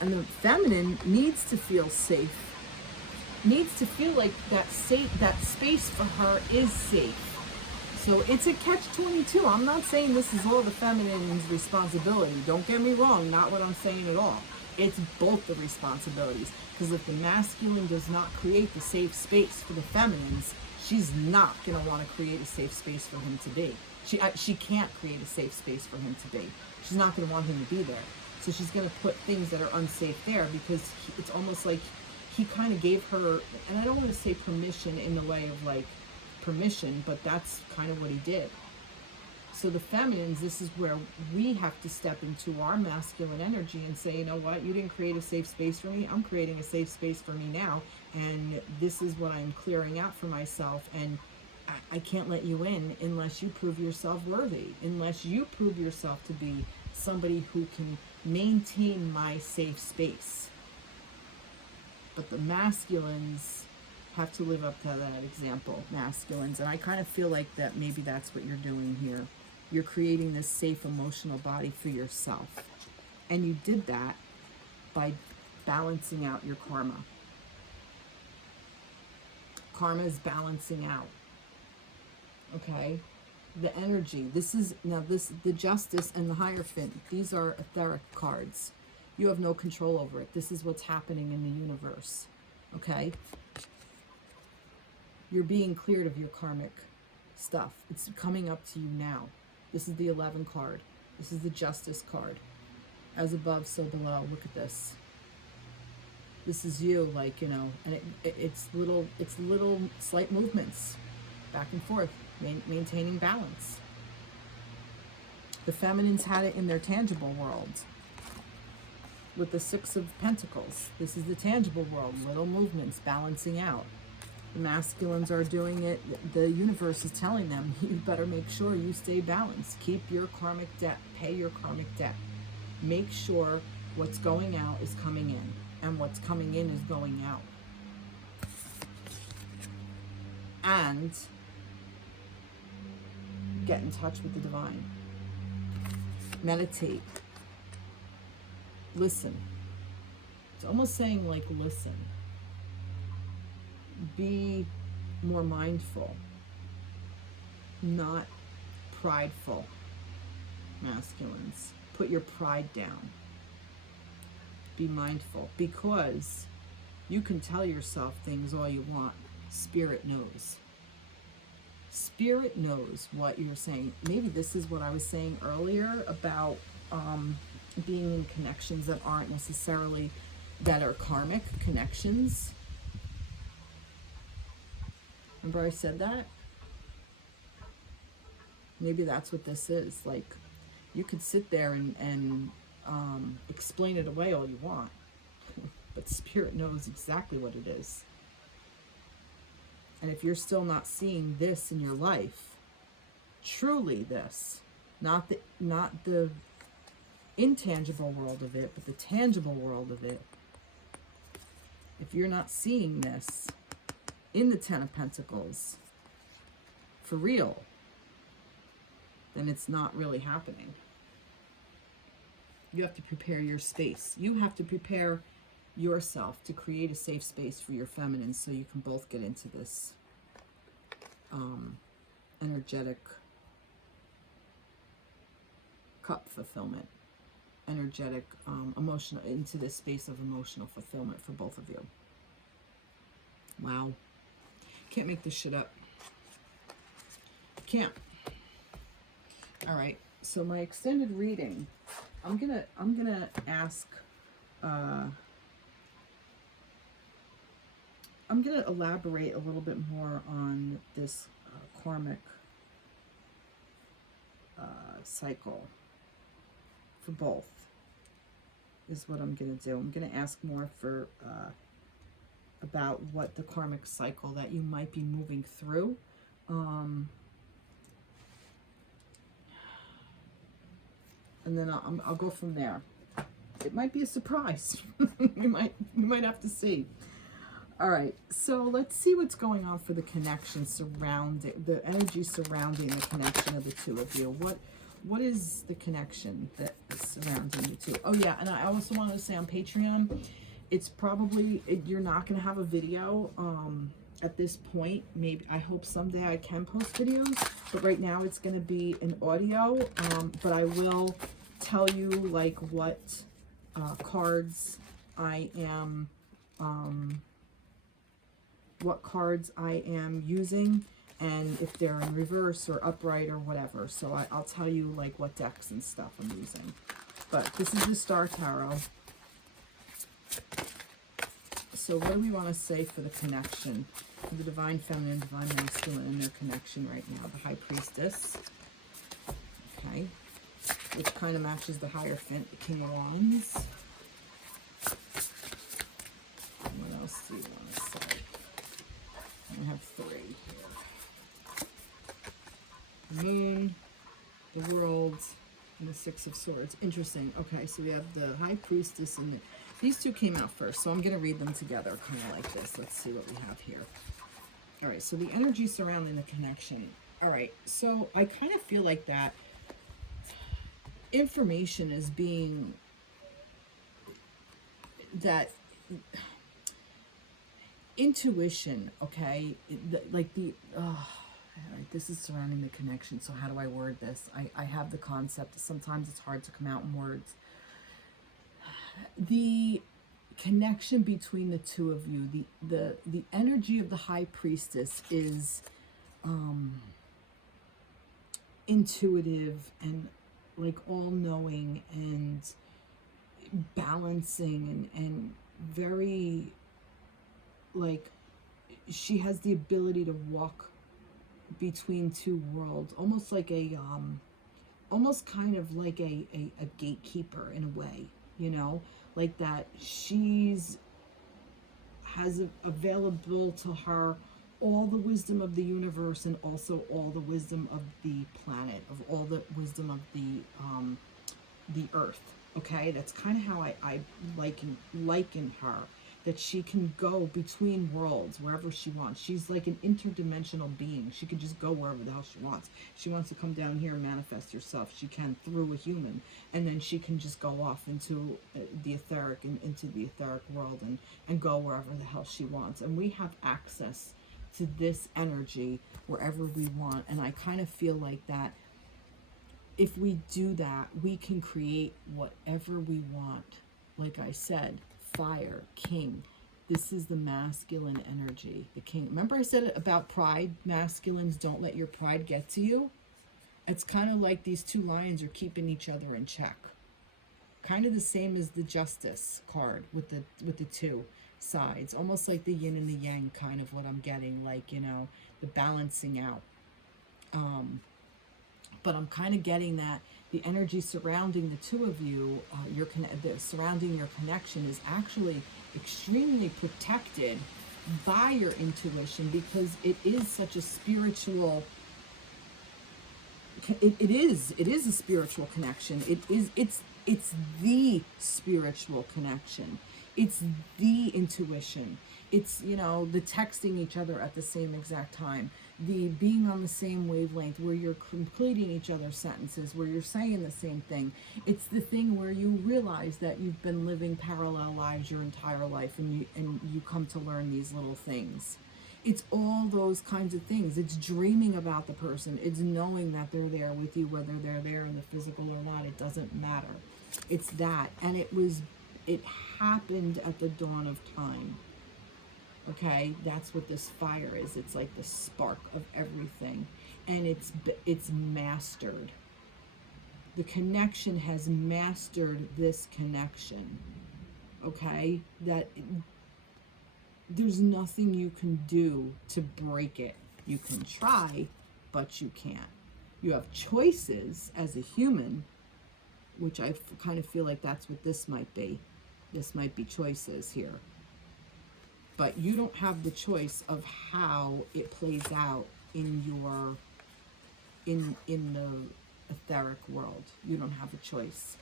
And the feminine needs to feel safe. Needs to feel like that space for her is safe. So it's a catch-22. I'm not saying this is all the feminine's responsibility. Don't get me wrong, not what I'm saying at all. It's both the responsibilities. Because if the masculine does not create the safe space for the feminines, she's not going to want to create a safe space for him to be. She can't create a safe space for him to be. She's not going to want him to be there. So she's going to put things that are unsafe there, because it's almost like he kind of gave her, and I don't want to say permission in the way of like permission, but that's kind of what he did. So the feminines, this is where we have to step into our masculine energy and say, you know what, you didn't create a safe space for me. I'm creating a safe space for me now. And this is what I'm clearing out for myself. And I can't let you in unless you prove yourself worthy, unless you prove yourself to be somebody who can maintain my safe space. But the masculines have to live up to that example, masculines. And I kind of feel like that maybe that's what you're doing here. You're creating this safe emotional body for yourself. And you did that by balancing out your karma. Karma is balancing out. Okay? The energy. This is, now this, the Justice and the Hierophant, these are etheric cards. You have no control over it. This is what's happening in the universe. Okay? You're being cleared of your karmic stuff. It's coming up to you now. This is the 11 card. This is the Justice card. As above, so below. Look at this. This is you, like, you know, and it's little slight movements back and forth, maintaining balance. The feminines had it in their tangible world with the 6 of Pentacles. This is the tangible world, little movements, balancing out. The masculines are doing it. The universe is telling them, you better make sure you stay balanced. Keep your karmic debt. Pay your karmic debt. Make sure what's going out is coming in, and what's coming in is going out. And get in touch with the divine. Meditate. Listen. It's almost saying like listen. Be more mindful, not prideful, masculines. Put your pride down. Be mindful, because you can tell yourself things all you want. Spirit knows. Spirit knows what you're saying. Maybe this is what I was saying earlier about being in connections that aren't necessarily, that are karmic connections. Remember I said that? Maybe that's what this is. Like, you could sit there and explain it away all you want, but Spirit knows exactly what it is. And if you're still not seeing this in your life, truly this, not the intangible world of it, but the tangible world of it, if you're not seeing this in the 10 of Pentacles, for real, then it's not really happening. You have to prepare your space. You have to prepare yourself to create a safe space for your feminine, so you can both get into this energetic cup fulfillment, energetic, emotional, into this space of emotional fulfillment for both of you. Wow. Can't make this shit up. Can't. All right. So my extended reading, I'm gonna ask. I'm gonna elaborate a little bit more on this karmic cycle for both. Is what I'm gonna do. I'm gonna ask more for. About what the karmic cycle that you might be moving through. And then I'll go from there. It might be a surprise. we might have to see. All right, so let's see what's going on for the connection surrounding, the energy surrounding the connection of the two of you. What is the connection that is surrounding the two? Oh yeah, and I also wanted to say on Patreon, it's probably, you're not going to have a video at this point. Maybe, I hope someday I can post videos, but right now it's going to be an audio. But I will tell you like what cards I am, what cards I am using, and if they're in reverse or upright or whatever. So I'll tell you like what decks and stuff I'm using. But this is the Star Tarot. So what do we want to say for the connection? For the Divine Feminine, Divine Masculine and their connection right now. The High Priestess. Okay. Which kind of matches the Hierophant, the King of Wands. What else do you want to say? I have 3 here. The Moon, the World, and the 6 of Swords. Interesting. Okay, so we have the High Priestess and these 2 came out first, so I'm going to read them together, kind of like this. Let's see what we have here. All right, so the energy surrounding the connection. All right, so I kind of feel like that information is being, that intuition, okay, all right, this is surrounding the connection, so how do I word this? I have the concept. Sometimes it's hard to come out in words. The connection between the 2 of you, the energy of the High Priestess is intuitive and like all-knowing and balancing and very, like, she has the ability to walk between 2 worlds, almost like a almost kind of like a gatekeeper in a way, you know, like that she's has available to her all the wisdom of the universe and also all the wisdom of the planet, of all the wisdom of the earth. Okay, that's kind of how I liken her, that she can go between worlds wherever she wants. She's like an interdimensional being. She can just go wherever the hell she wants. She wants to come down here and manifest herself, she can, through a human, and then she can just go off into the etheric and into the etheric world and go wherever the hell she wants. And we have access to this energy wherever we want. And I kind of feel like that if we do that, we can create whatever we want. Like I said, fire, king. This is the masculine energy, the king. Remember I said about pride? Masculines, don't let your pride get to you. It's kind of like these 2 lions are keeping each other in check. Kind of the same as the Justice card with the 2 sides. Almost like the yin and the yang, kind of what I'm getting, like, you know, the balancing out. But I'm kind of getting that the energy surrounding the 2 of you, surrounding your connection, is actually extremely protected by your intuition, because it is such a spiritual. It is a spiritual connection. It's the spiritual connection. It's the intuition. It's, you know, the texting each other at the same exact time, the being on the same wavelength, where you're completing each other's sentences, where you're saying the same thing. It's the thing where you realize that you've been living parallel lives your entire life, and you come to learn these little things. It's all those kinds of things. It's dreaming about the person. It's knowing that they're there with you, whether they're there in the physical or not. It doesn't matter. It's that. And it happened at the dawn of time. Okay, that's what this fire is. It's like the spark of everything, and it's mastered. The connection has mastered this connection. Okay, that there's nothing you can do to break it. You can try, but you can't. You have choices as a human, which I kind of feel like that's what this might be. This might be choices here. But you don't have the choice of how it plays out in your in the etheric world. You don't have a choice.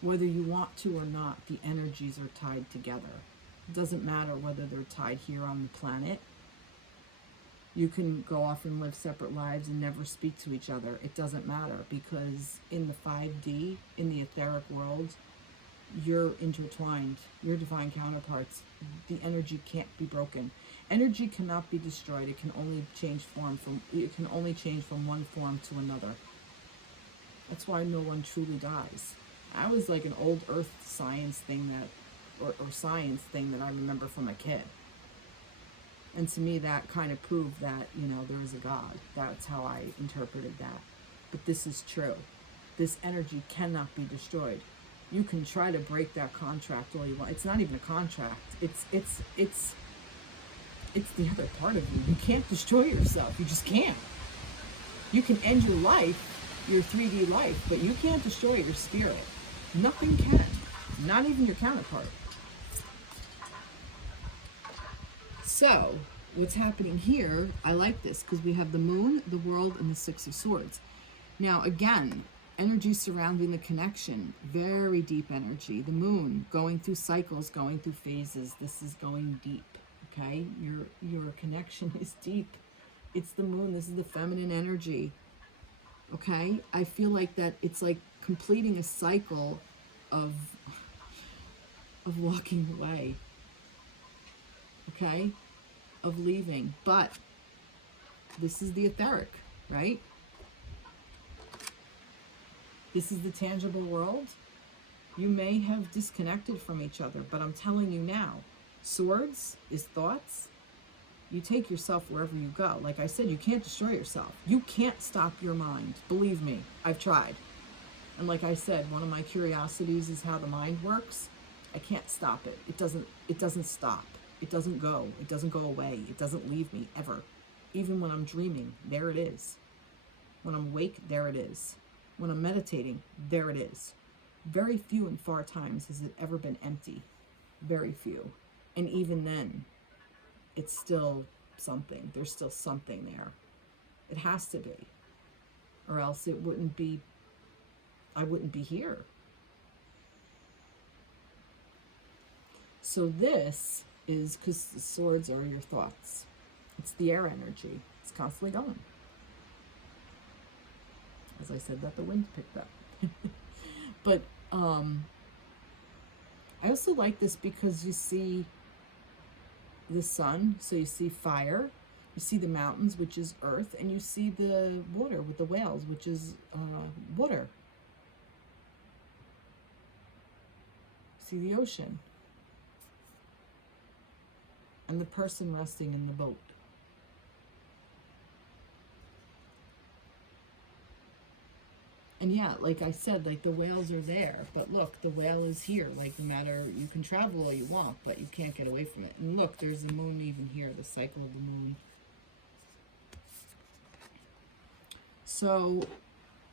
Whether you want to or not, the energies are tied together. It doesn't matter whether they're tied here on the planet. You can go off and live separate lives and never speak to each other. It doesn't matter, because in the 5D, in the etheric world, you're intertwined. You're divine counterparts. The energy can't be broken. Energy cannot be destroyed. It can only change from one form to another. That's why no one truly dies. That was like an old earth science thing that, or science thing that I remember from a kid. And to me, that kind of proved that, you know, there is a God. That's how I interpreted that. But this is true. This energy cannot be destroyed. You can try to break that contract all you want. It's not even a contract. It's the other part of you. You can't destroy yourself. You just can't. You can end your life, your 3D life, but you can't destroy your spirit. Nothing can. Not even your counterpart. So, what's happening here, I like this, because we have the moon, the world, and the Six of Swords. Now, again, energy surrounding the connection, very deep energy. The moon, going through cycles, going through phases. This is going deep, okay? Your connection is deep. It's the moon. This is the feminine energy, okay? I feel like that it's like completing a cycle of walking away, okay? Of leaving. But this is the etheric, right? This is the tangible world. You may have disconnected from each other, but I'm telling you now, swords is thoughts. You take yourself wherever you go. Like I said, you can't destroy yourself. You can't stop your mind. Believe me, I've tried. And like I said, one of my curiosities is how the mind works. I can't stop it. It doesn't stop. It doesn't go. It doesn't go away. It doesn't leave me ever. Even when I'm dreaming, there it is. When I'm awake, there it is. When I'm meditating, there it is. Very few and far times has it ever been empty. Very few. And even then, it's still something. There's still something there. It has to be. Or else it wouldn't be, I wouldn't be here. So this is, because the swords are your thoughts. It's the air energy. It's constantly going. As I said, that the wind picked up. But I also like this because you see the sun, so you see fire, you see the mountains, which is earth, and you see the water with the whales, which is water. See the ocean. And the person resting in the boat. And yeah, like I said, like the whales are there, but look, the whale is here. Like no matter, you can travel all you want, but you can't get away from it. And look, there's the moon even here, the cycle of the moon. So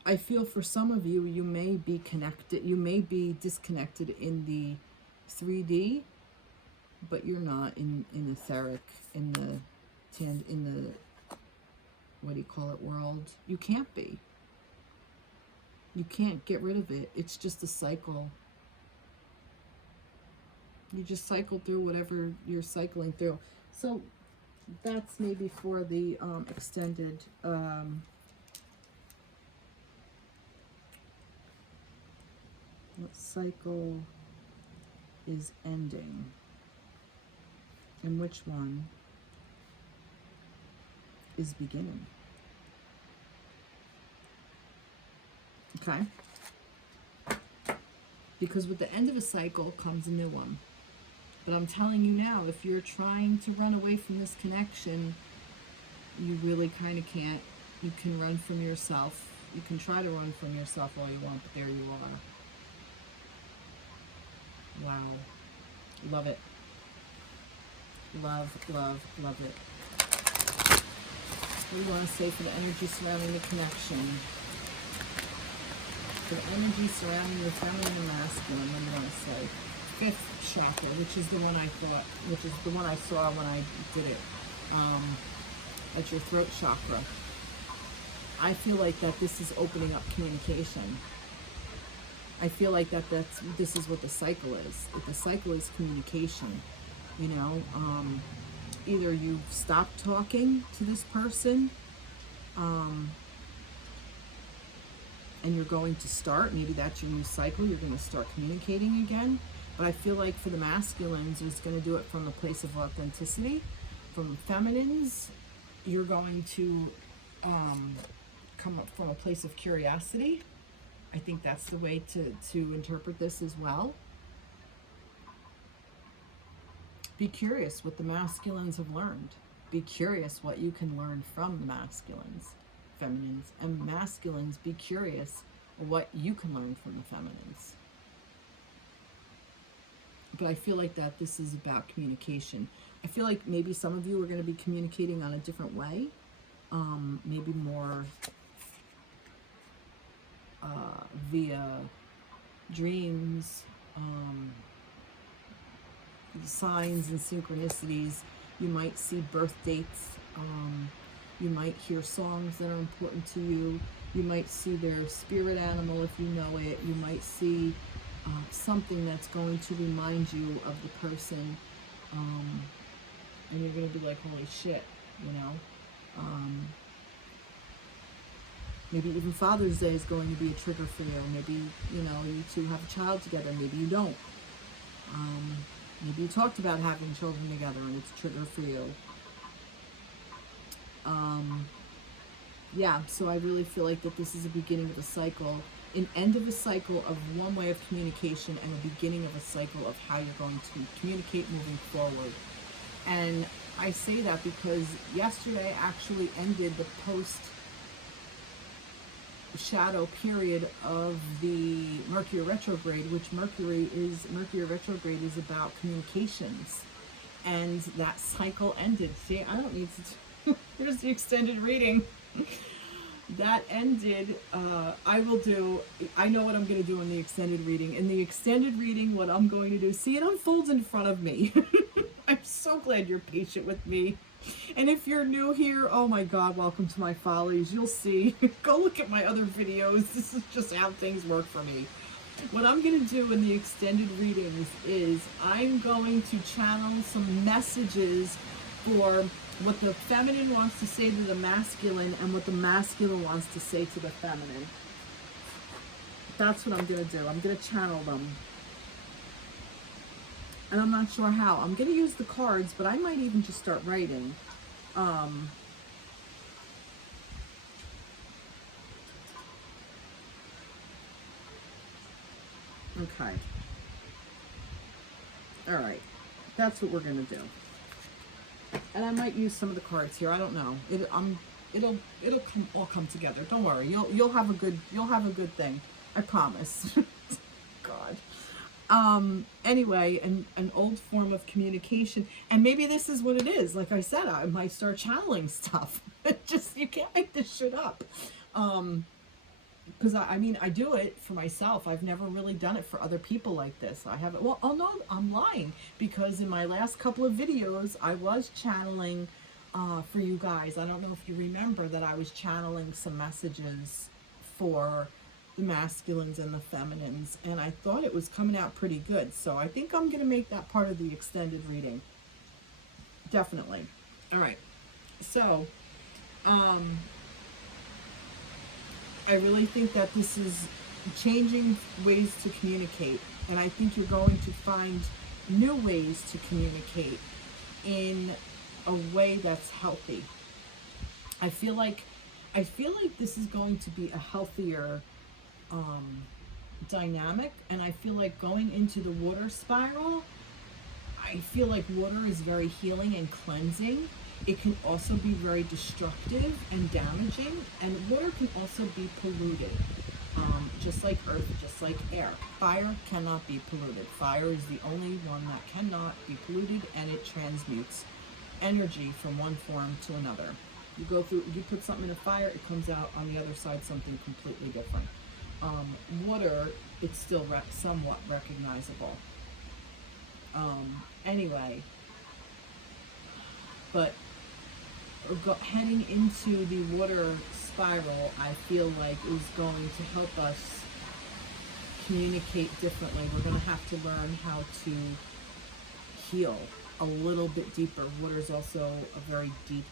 I feel for some of you, you may be connected, you may be disconnected in the 3D, but you're not in etheric, in the, what do you call it, world. You can't be. You can't get rid of it. It's just a cycle. You just cycle through whatever you're cycling through. So that's maybe for the extended what cycle is ending and which one is beginning. Okay? Because with the end of a cycle comes a new one. But I'm telling you now, if you're trying to run away from this connection, you really kind of can't. You can run from yourself. You can try to run from yourself all you want, but there you are. Wow. Love it. Love, love, love it. What do you want to say for the energy surrounding the connection? The energy surrounding the feminine and masculine, what do you want to say? Fifth chakra, which is the one I thought, which is the one I saw when I did it. That's your throat chakra. I feel like that this is opening up communication. I feel like this is what the cycle is. The cycle is communication. You know, either you stop talking to this person, and you're going to start, maybe that's your new cycle, you're going to start communicating again. But I feel like for the masculines, it's going to do it from a place of authenticity. From the feminines, you're going to come up from a place of curiosity. I think that's the way to interpret this as well. Be curious what the masculines have learned. Be curious what you can learn from the masculines, feminines, and masculines, be curious what you can learn from the feminines. But I feel like that this is about communication. I feel like maybe some of you are going to be communicating on a different way, maybe more via dreams, signs and synchronicities. You might see birth dates. You might hear songs that are important to you. You might see their spirit animal if you know it. You might see something that's going to remind you of the person. And you're going to be like, holy shit, you know. Maybe even Father's Day is going to be a trigger for you. Maybe, you know, you two have a child together. Maybe you don't. Maybe you talked about having children together and it's a trigger for you. Yeah, so I really feel like that this is a beginning of a cycle, an end of a cycle of one way of communication and a beginning of a cycle of how you're going to communicate moving forward. And I say that because yesterday actually ended the post shadow period of the Mercury retrograde, which Mercury retrograde is about communications, and that cycle ended. See, I don't need to here's the extended reading. That ended. I know what I'm going to do in the extended reading. In the extended reading, what I'm going to do, see, it unfolds in front of me. I'm so glad you're patient with me. And if you're new here, oh my God, welcome to my follies. You'll see. Go look at my other videos. This is just how things work for me. What I'm going to do in the extended readings is I'm going to channel some messages for what the feminine wants to say to the masculine and what the masculine wants to say to the feminine. That's what I'm going to do. I'm going to channel them. And I'm not sure how. I'm going to use the cards, but I might even just start writing. Okay. All right. That's what we're going to do. And I might use some of the cards here. I don't know. It'll all come together. Don't worry. You'll have a good thing. I promise. God. Anyway, an old form of communication, and maybe this is what it is. Like I said, I might start channeling stuff. You can't make this shit up. Because I mean, I do it for myself. I've never really done it for other people like this. I haven't. Well, oh no, I'm lying, because in my last couple of videos, I was channeling for you guys. I don't know if you remember that I was channeling some messages for the masculines and the feminines, and I thought it was coming out pretty good. So I think I'm going to make that part of the extended reading. Definitely. All right. So, I really think that this is changing ways to communicate, and I think you're going to find new ways to communicate in a way that's healthy. I feel like this is going to be a healthier dynamic, and I feel like going into the water spiral, I feel like water is very healing and cleansing. It can also be very destructive and damaging, and water can also be polluted, just like earth, just like air. Fire cannot be polluted. Fire is the only one that cannot be polluted, and it transmutes energy from one form to another. You put something in a fire, it comes out on the other side something completely different. Water, it's still somewhat recognizable. Anyway, but heading into the water spiral, I feel like is going to help us communicate differently. We're going to have to learn how to heal a little bit deeper. Water is also a very deep,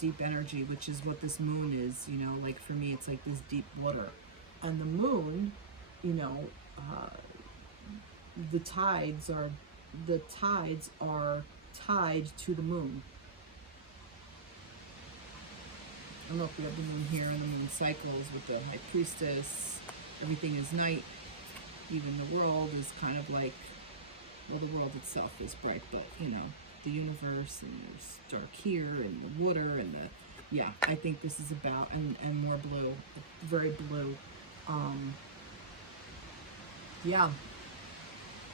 deep energy, which is what this moon is. Like for me, it's like this deep water. And the moon, the tides are tied to the moon. I don't know if we have the moon here and the moon cycles with the High Priestess. Everything is night. Even the world is kind of like, well, the world itself is bright, but, you know, the universe, and there's dark here, and the water, and the, yeah, I think this is about, and more blue, very blue. Yeah.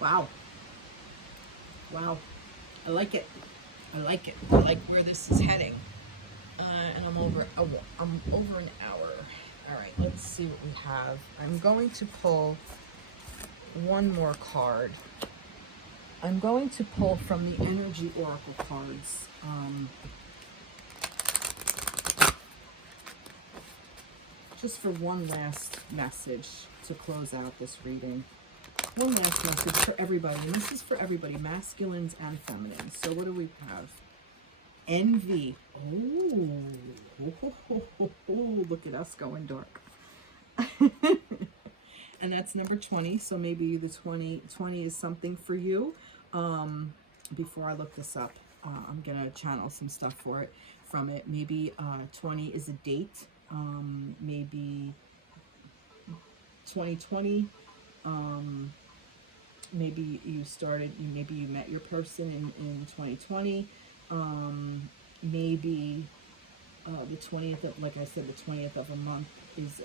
Wow. Wow. I like it. I like it. I like where this is heading. And I'm over an hour. All right, let's see what we have. I'm going to pull one more card. I'm going to pull from the Energy Oracle cards. Just for one last message to close out this reading. One last message for everybody, and this is for everybody, masculines and feminines. So what do we have? Envy. Oh, look at us going dark. And that's number 20. So maybe the 20 is something for you. Before I look this up, I'm going to channel some stuff from it. Maybe 20 is a date. Maybe 2020. Maybe maybe you met your person in 2020. Maybe the 20th of, like I said, the 20th of a month is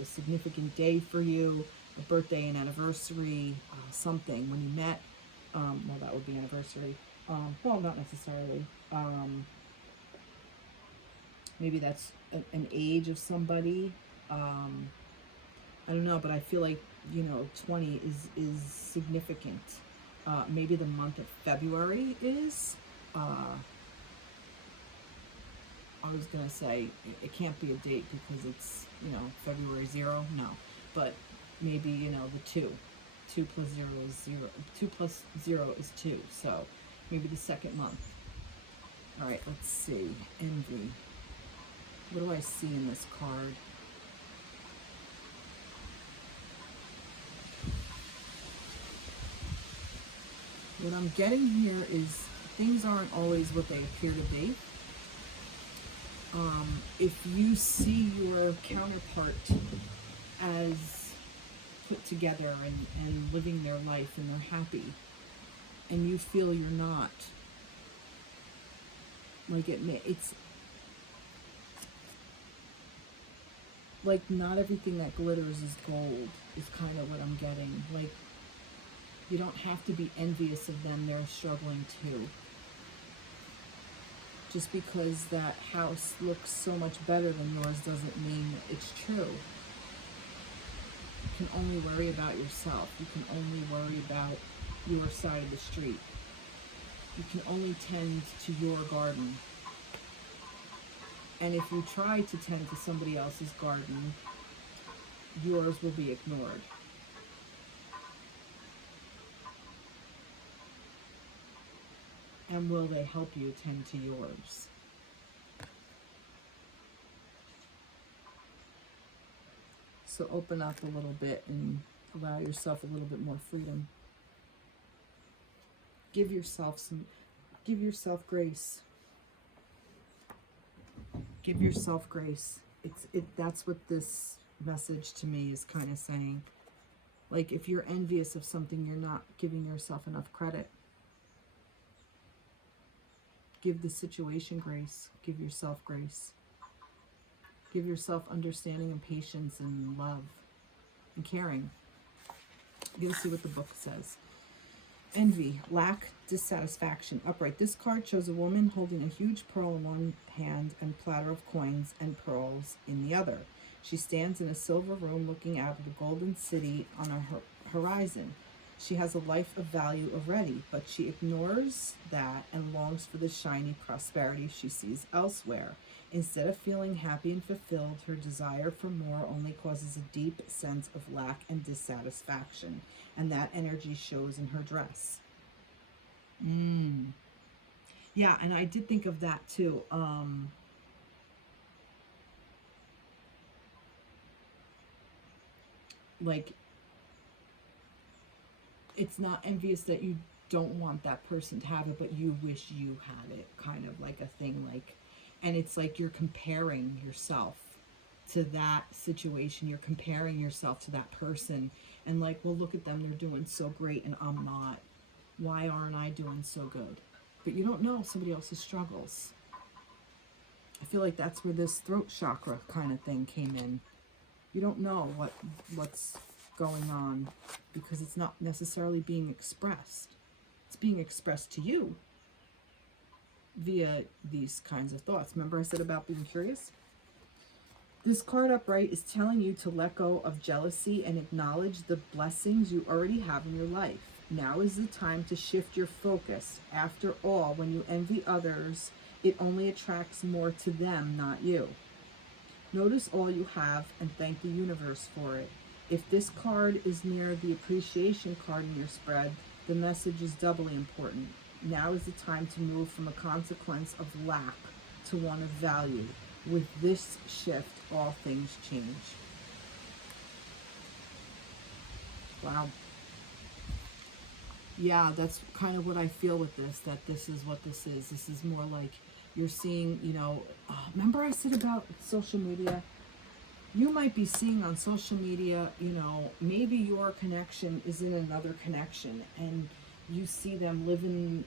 a significant day for you, a birthday, an anniversary, something. When you met, well, that would be anniversary. Well, not necessarily. Maybe that's an age of somebody. I don't know, but I feel like, you know, 20 is significant. Maybe the month of February is. I was going to say it can't be a date because it's, you know, February 0. No. But maybe, you know, the 2. 2 plus 0 is 0. 2 plus 0 is 2. So maybe the second month. All right, let's see. Envy. What do I see in this card? What I'm getting here is things aren't always what they appear to be. If you see your counterpart as put together and living their life and they're happy, and you feel you're not, like it's like not everything that glitters is gold is kind of what I'm getting. Like, you don't have to be envious of them, they're struggling too. Just because that house looks so much better than yours doesn't mean it's true. You can only worry about yourself. You can only worry about your side of the street. You can only tend to your garden. And if you try to tend to somebody else's garden, yours will be ignored. And will they help you tend to yours? So open up a little bit and allow yourself a little bit more freedom. Give yourself grace. Give yourself grace. That's what this message to me is kind of saying. Like, if you're envious of something, you're not giving yourself enough credit. Give the situation grace. Give yourself grace. Give yourself understanding and patience and love and caring. You gotta see what the book says. Envy, lack, dissatisfaction, upright. This card shows a woman holding a huge pearl in one hand and platter of coins and pearls in the other. She stands in a silver room looking out at the golden city on a horizon. She has a life of value already, but she ignores that and longs for the shiny prosperity she sees elsewhere. Instead of feeling happy and fulfilled, her desire for more only causes a deep sense of lack and dissatisfaction, and that energy shows in her dress. Yeah, and I did think of that too. Like, it's not envious that you don't want that person to have it, but you wish you had it, kind of like a thing. Like, And it's like you're comparing yourself to that situation. You're comparing yourself to that person. And like, well, look at them. They're doing so great and I'm not. Why aren't I doing so good? But you don't know somebody else's struggles. I feel like that's where this throat chakra kind of thing came in. You don't know what's going on because it's not necessarily being expressed. It's being expressed to you via these kinds of thoughts. Remember I said about being curious? This card upright is telling you to let go of jealousy and acknowledge the blessings you already have in your life. Now is the time to shift your focus. After all, when you envy others, it only attracts more to them, not you. Notice all you have and thank the universe for it. If this card is near the appreciation card in your spread, the message is doubly important. Now is the time to move from a consequence of lack to one of value. With this shift, all things change. Wow. Yeah, that's kind of what I feel with this, that this is what this is. This is more like you're seeing, you know, remember I said about social media? You might be seeing on social media, you know, maybe your connection is in another connection and you see them living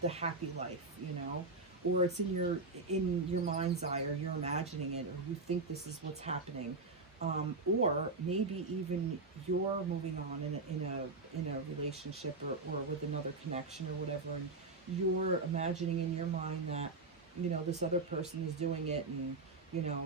the happy life, you know, or it's in your mind's eye, or you're imagining it, or you think this is what's happening. Or maybe even you're moving on in a relationship or with another connection or whatever, and you're imagining in your mind that, you know, this other person is doing it and, you know,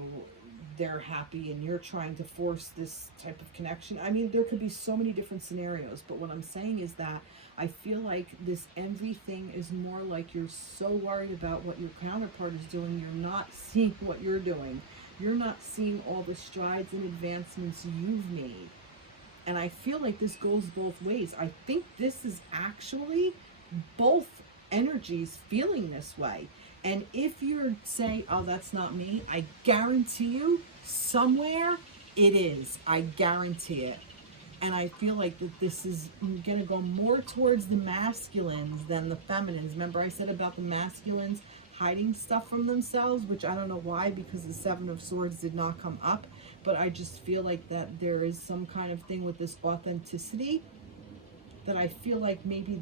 they're happy and you're trying to force this type of connection. I mean, there could be so many different scenarios, but what I'm saying is that I feel like this envy thing is more like you're so worried about what your counterpart is doing, you're not seeing what you're doing. You're not seeing all the strides and advancements you've made. And I feel like this goes both ways. I think this is actually both energies feeling this way. And if you're saying, oh, that's not me, I guarantee you somewhere it is. I guarantee it. And I feel like that this is going to go more towards the masculines than the feminines. Remember I said about the masculines hiding stuff from themselves, which I don't know why, because the Seven of Swords did not come up. But I just feel like that there is some kind of thing with this authenticity that I feel like maybe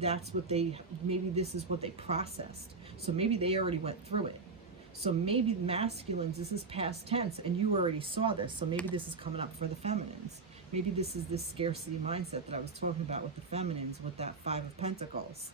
maybe this is what they processed. So maybe they already went through it. So maybe the masculines, this is past tense, and you already saw this. So maybe this is coming up for the feminines. Maybe this is this scarcity mindset that I was talking about with the feminines, with that Five of Pentacles.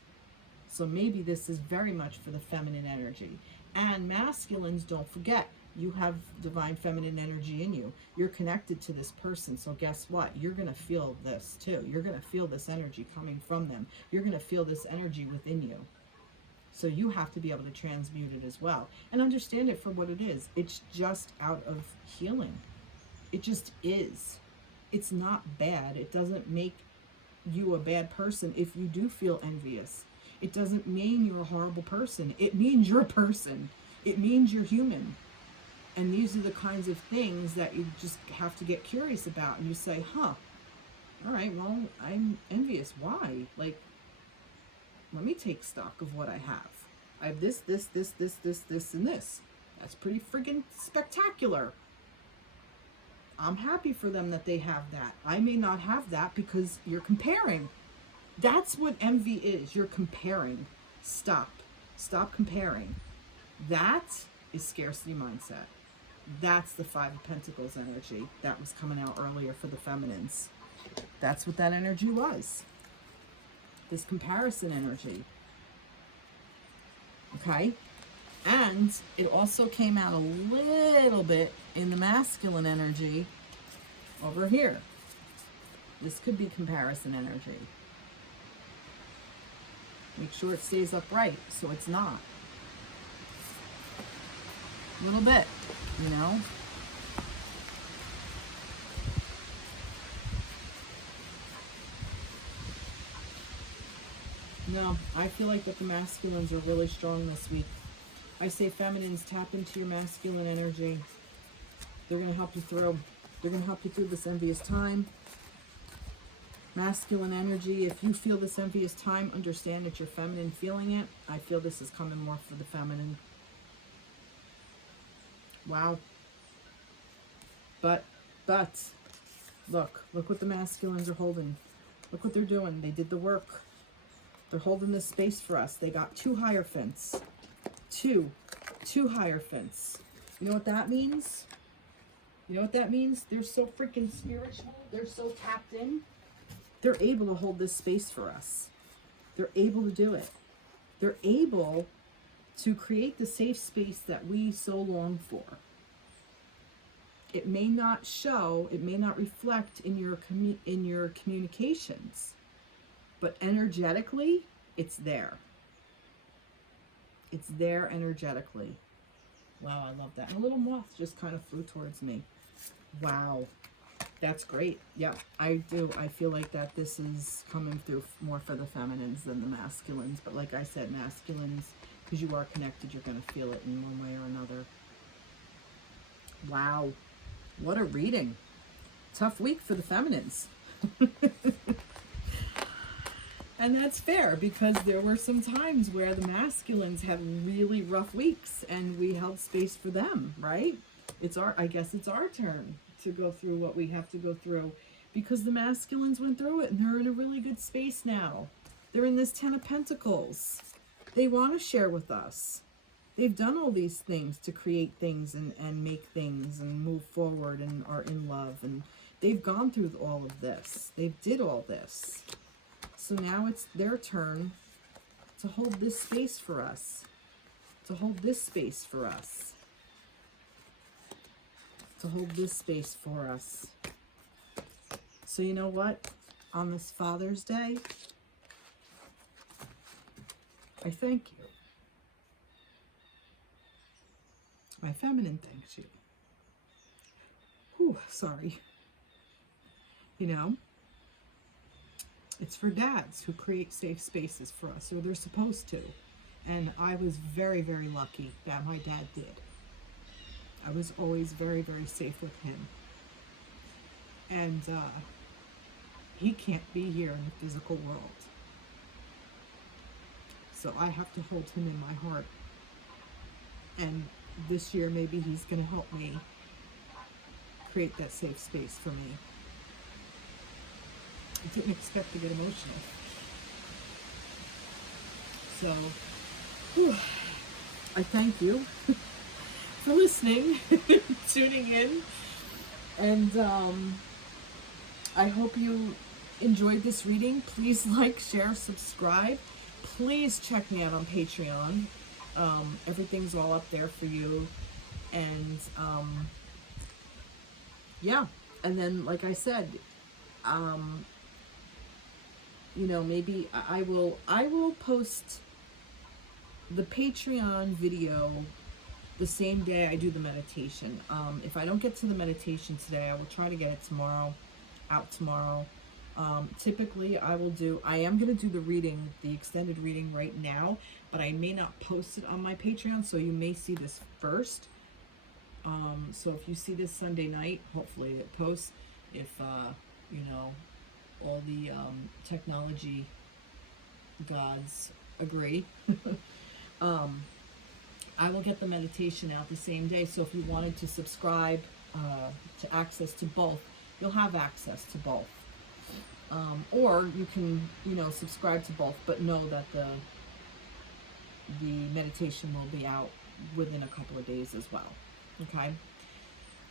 So maybe this is very much for the feminine energy. And masculines, don't forget, you have divine feminine energy in you. You're connected to this person. So guess what? You're going to feel this too. You're going to feel this energy coming from them. You're going to feel this energy within you. So you have to be able to transmute it as well and understand it for what it is. It's just out of healing. It just is. It's not bad. It doesn't make you a bad person if you do feel envious. It doesn't mean you're a horrible person. It means you're a person. It means you're human. And these are the kinds of things that you just have to get curious about. And you say, huh, all right, well, I'm envious. Why? Like, let me take stock of what I have. I have this, and this. That's pretty friggin' spectacular. I'm happy for them that they have that. I may not have that because you're comparing. That's what envy is. You're comparing. Stop. Stop comparing. That is scarcity mindset. That's the Five of Pentacles energy that was coming out earlier for the feminines. That's what that energy was. This comparison energy. Okay? And it also came out a little bit in the masculine energy over here. This could be comparison energy. Make sure it stays upright so it's not. A little bit, you know? No, I feel like that the masculines are really strong this week. I say feminines, tap into your masculine energy. They're going to help you through. They're going to help you through this envious time. Masculine energy, if you feel this envious time, understand that you're feminine feeling it. I feel this is coming more for the feminine. Wow. But, look what the masculines are holding. Look what they're doing. They did the work. They're holding this space for us. They got two hierophants. Two hierophants. You know what that means? You know what that means? They're so freaking spiritual. They're so tapped in. They're able to hold this space for us. They're able to do it. They're able to create the safe space that we so long for. It may not show, it may not reflect in your communications, but energetically, it's there. It's there energetically. Wow, I love that. And a little moth just kind of flew towards me. Wow. That's great. Yeah, I do. I feel like that this is coming through more for the feminines than the masculines. But like I said, masculines, because you are connected, you're going to feel it in one way or another. Wow. What a reading. Tough week for the feminines. And that's fair, because there were some times where the masculines had really rough weeks and we held space for them, right? I guess it's our turn to go through what we have to go through, because the masculines went through it and they're in a really good space now. They're in this 10 of Pentacles. They want to share with us. They've done all these things to create things and make things and move forward and are in love. And they've gone through all of this. They did all this. So now it's their turn to hold this space for us. To hold this space for us. To hold this space for us. So you know what? On this Father's Day, I thank you. My feminine thanks you. Whew, sorry. You know, it's for dads who create safe spaces for us, or they're supposed to. And I was very, very lucky that my dad did. I was always very, very safe with him. And he can't be here in the physical world. So I have to hold him in my heart. And this year, maybe he's going to help me create that safe space for me. I didn't expect to get emotional. So, whew, I thank you for listening, tuning in, and I hope you enjoyed this reading. Please like, share, subscribe. Please check me out on Patreon. Everything's all up there for you. And yeah, and then like I said, you know, maybe I will post the Patreon video the same day I do the meditation. If I don't get to the meditation today, I will try to get it out tomorrow. Typically I am going to do the reading, the extended reading right now, but I may not post it on my Patreon, so you may see this first. So if you see this Sunday night, hopefully it posts. If, you know, all the technology gods agree, I will get the meditation out the same day. So if you wanted to subscribe to access to both, you'll have access to both. Or you can, you know, subscribe to both, but know that the meditation will be out within a couple of days as well. Okay?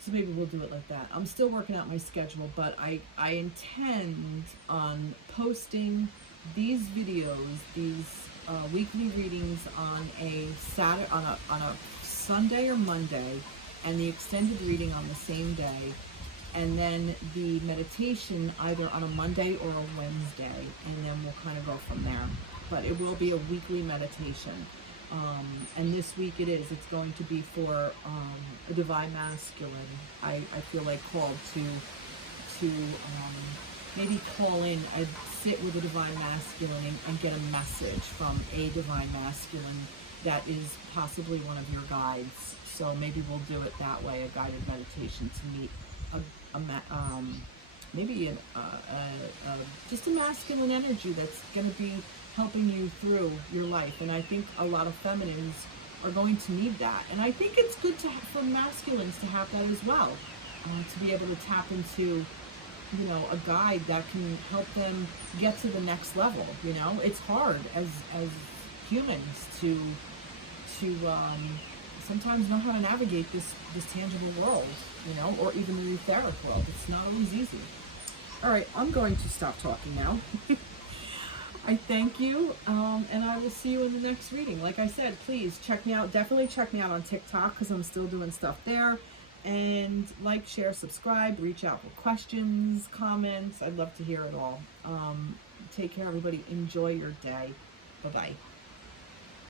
So maybe we'll do it like that. I'm still working out my schedule, but I intend on posting these videos, these weekly readings on a Sunday or Monday, and the extended reading on the same day, and then the meditation either on a Monday or a Wednesday, and then we'll kind of go from there. But it will be a weekly meditation. And this week it's going to be for a divine masculine. I feel like called to maybe call in and sit with a divine masculine and get a message from a divine masculine that is possibly one of your guides. So maybe we'll do it that way, a guided meditation to meet just a masculine energy that's going to be helping you through your life. And I think a lot of feminines are going to need that. And I think it's good for masculines to have that as well, to be able to tap into, you know, a guide that can help them get to the next level. You know, it's hard as humans to sometimes know how to navigate this tangible world, you know, or even the etheric world. It's not always easy. All right, I'm going to stop talking now. I thank you, and I will see you in the next reading. Like I said, please check me out. Definitely check me out on TikTok, because I'm still doing stuff there. And like, share, subscribe, reach out with questions, comments. I'd love to hear it all. Take care, everybody. Enjoy your day. Bye-bye.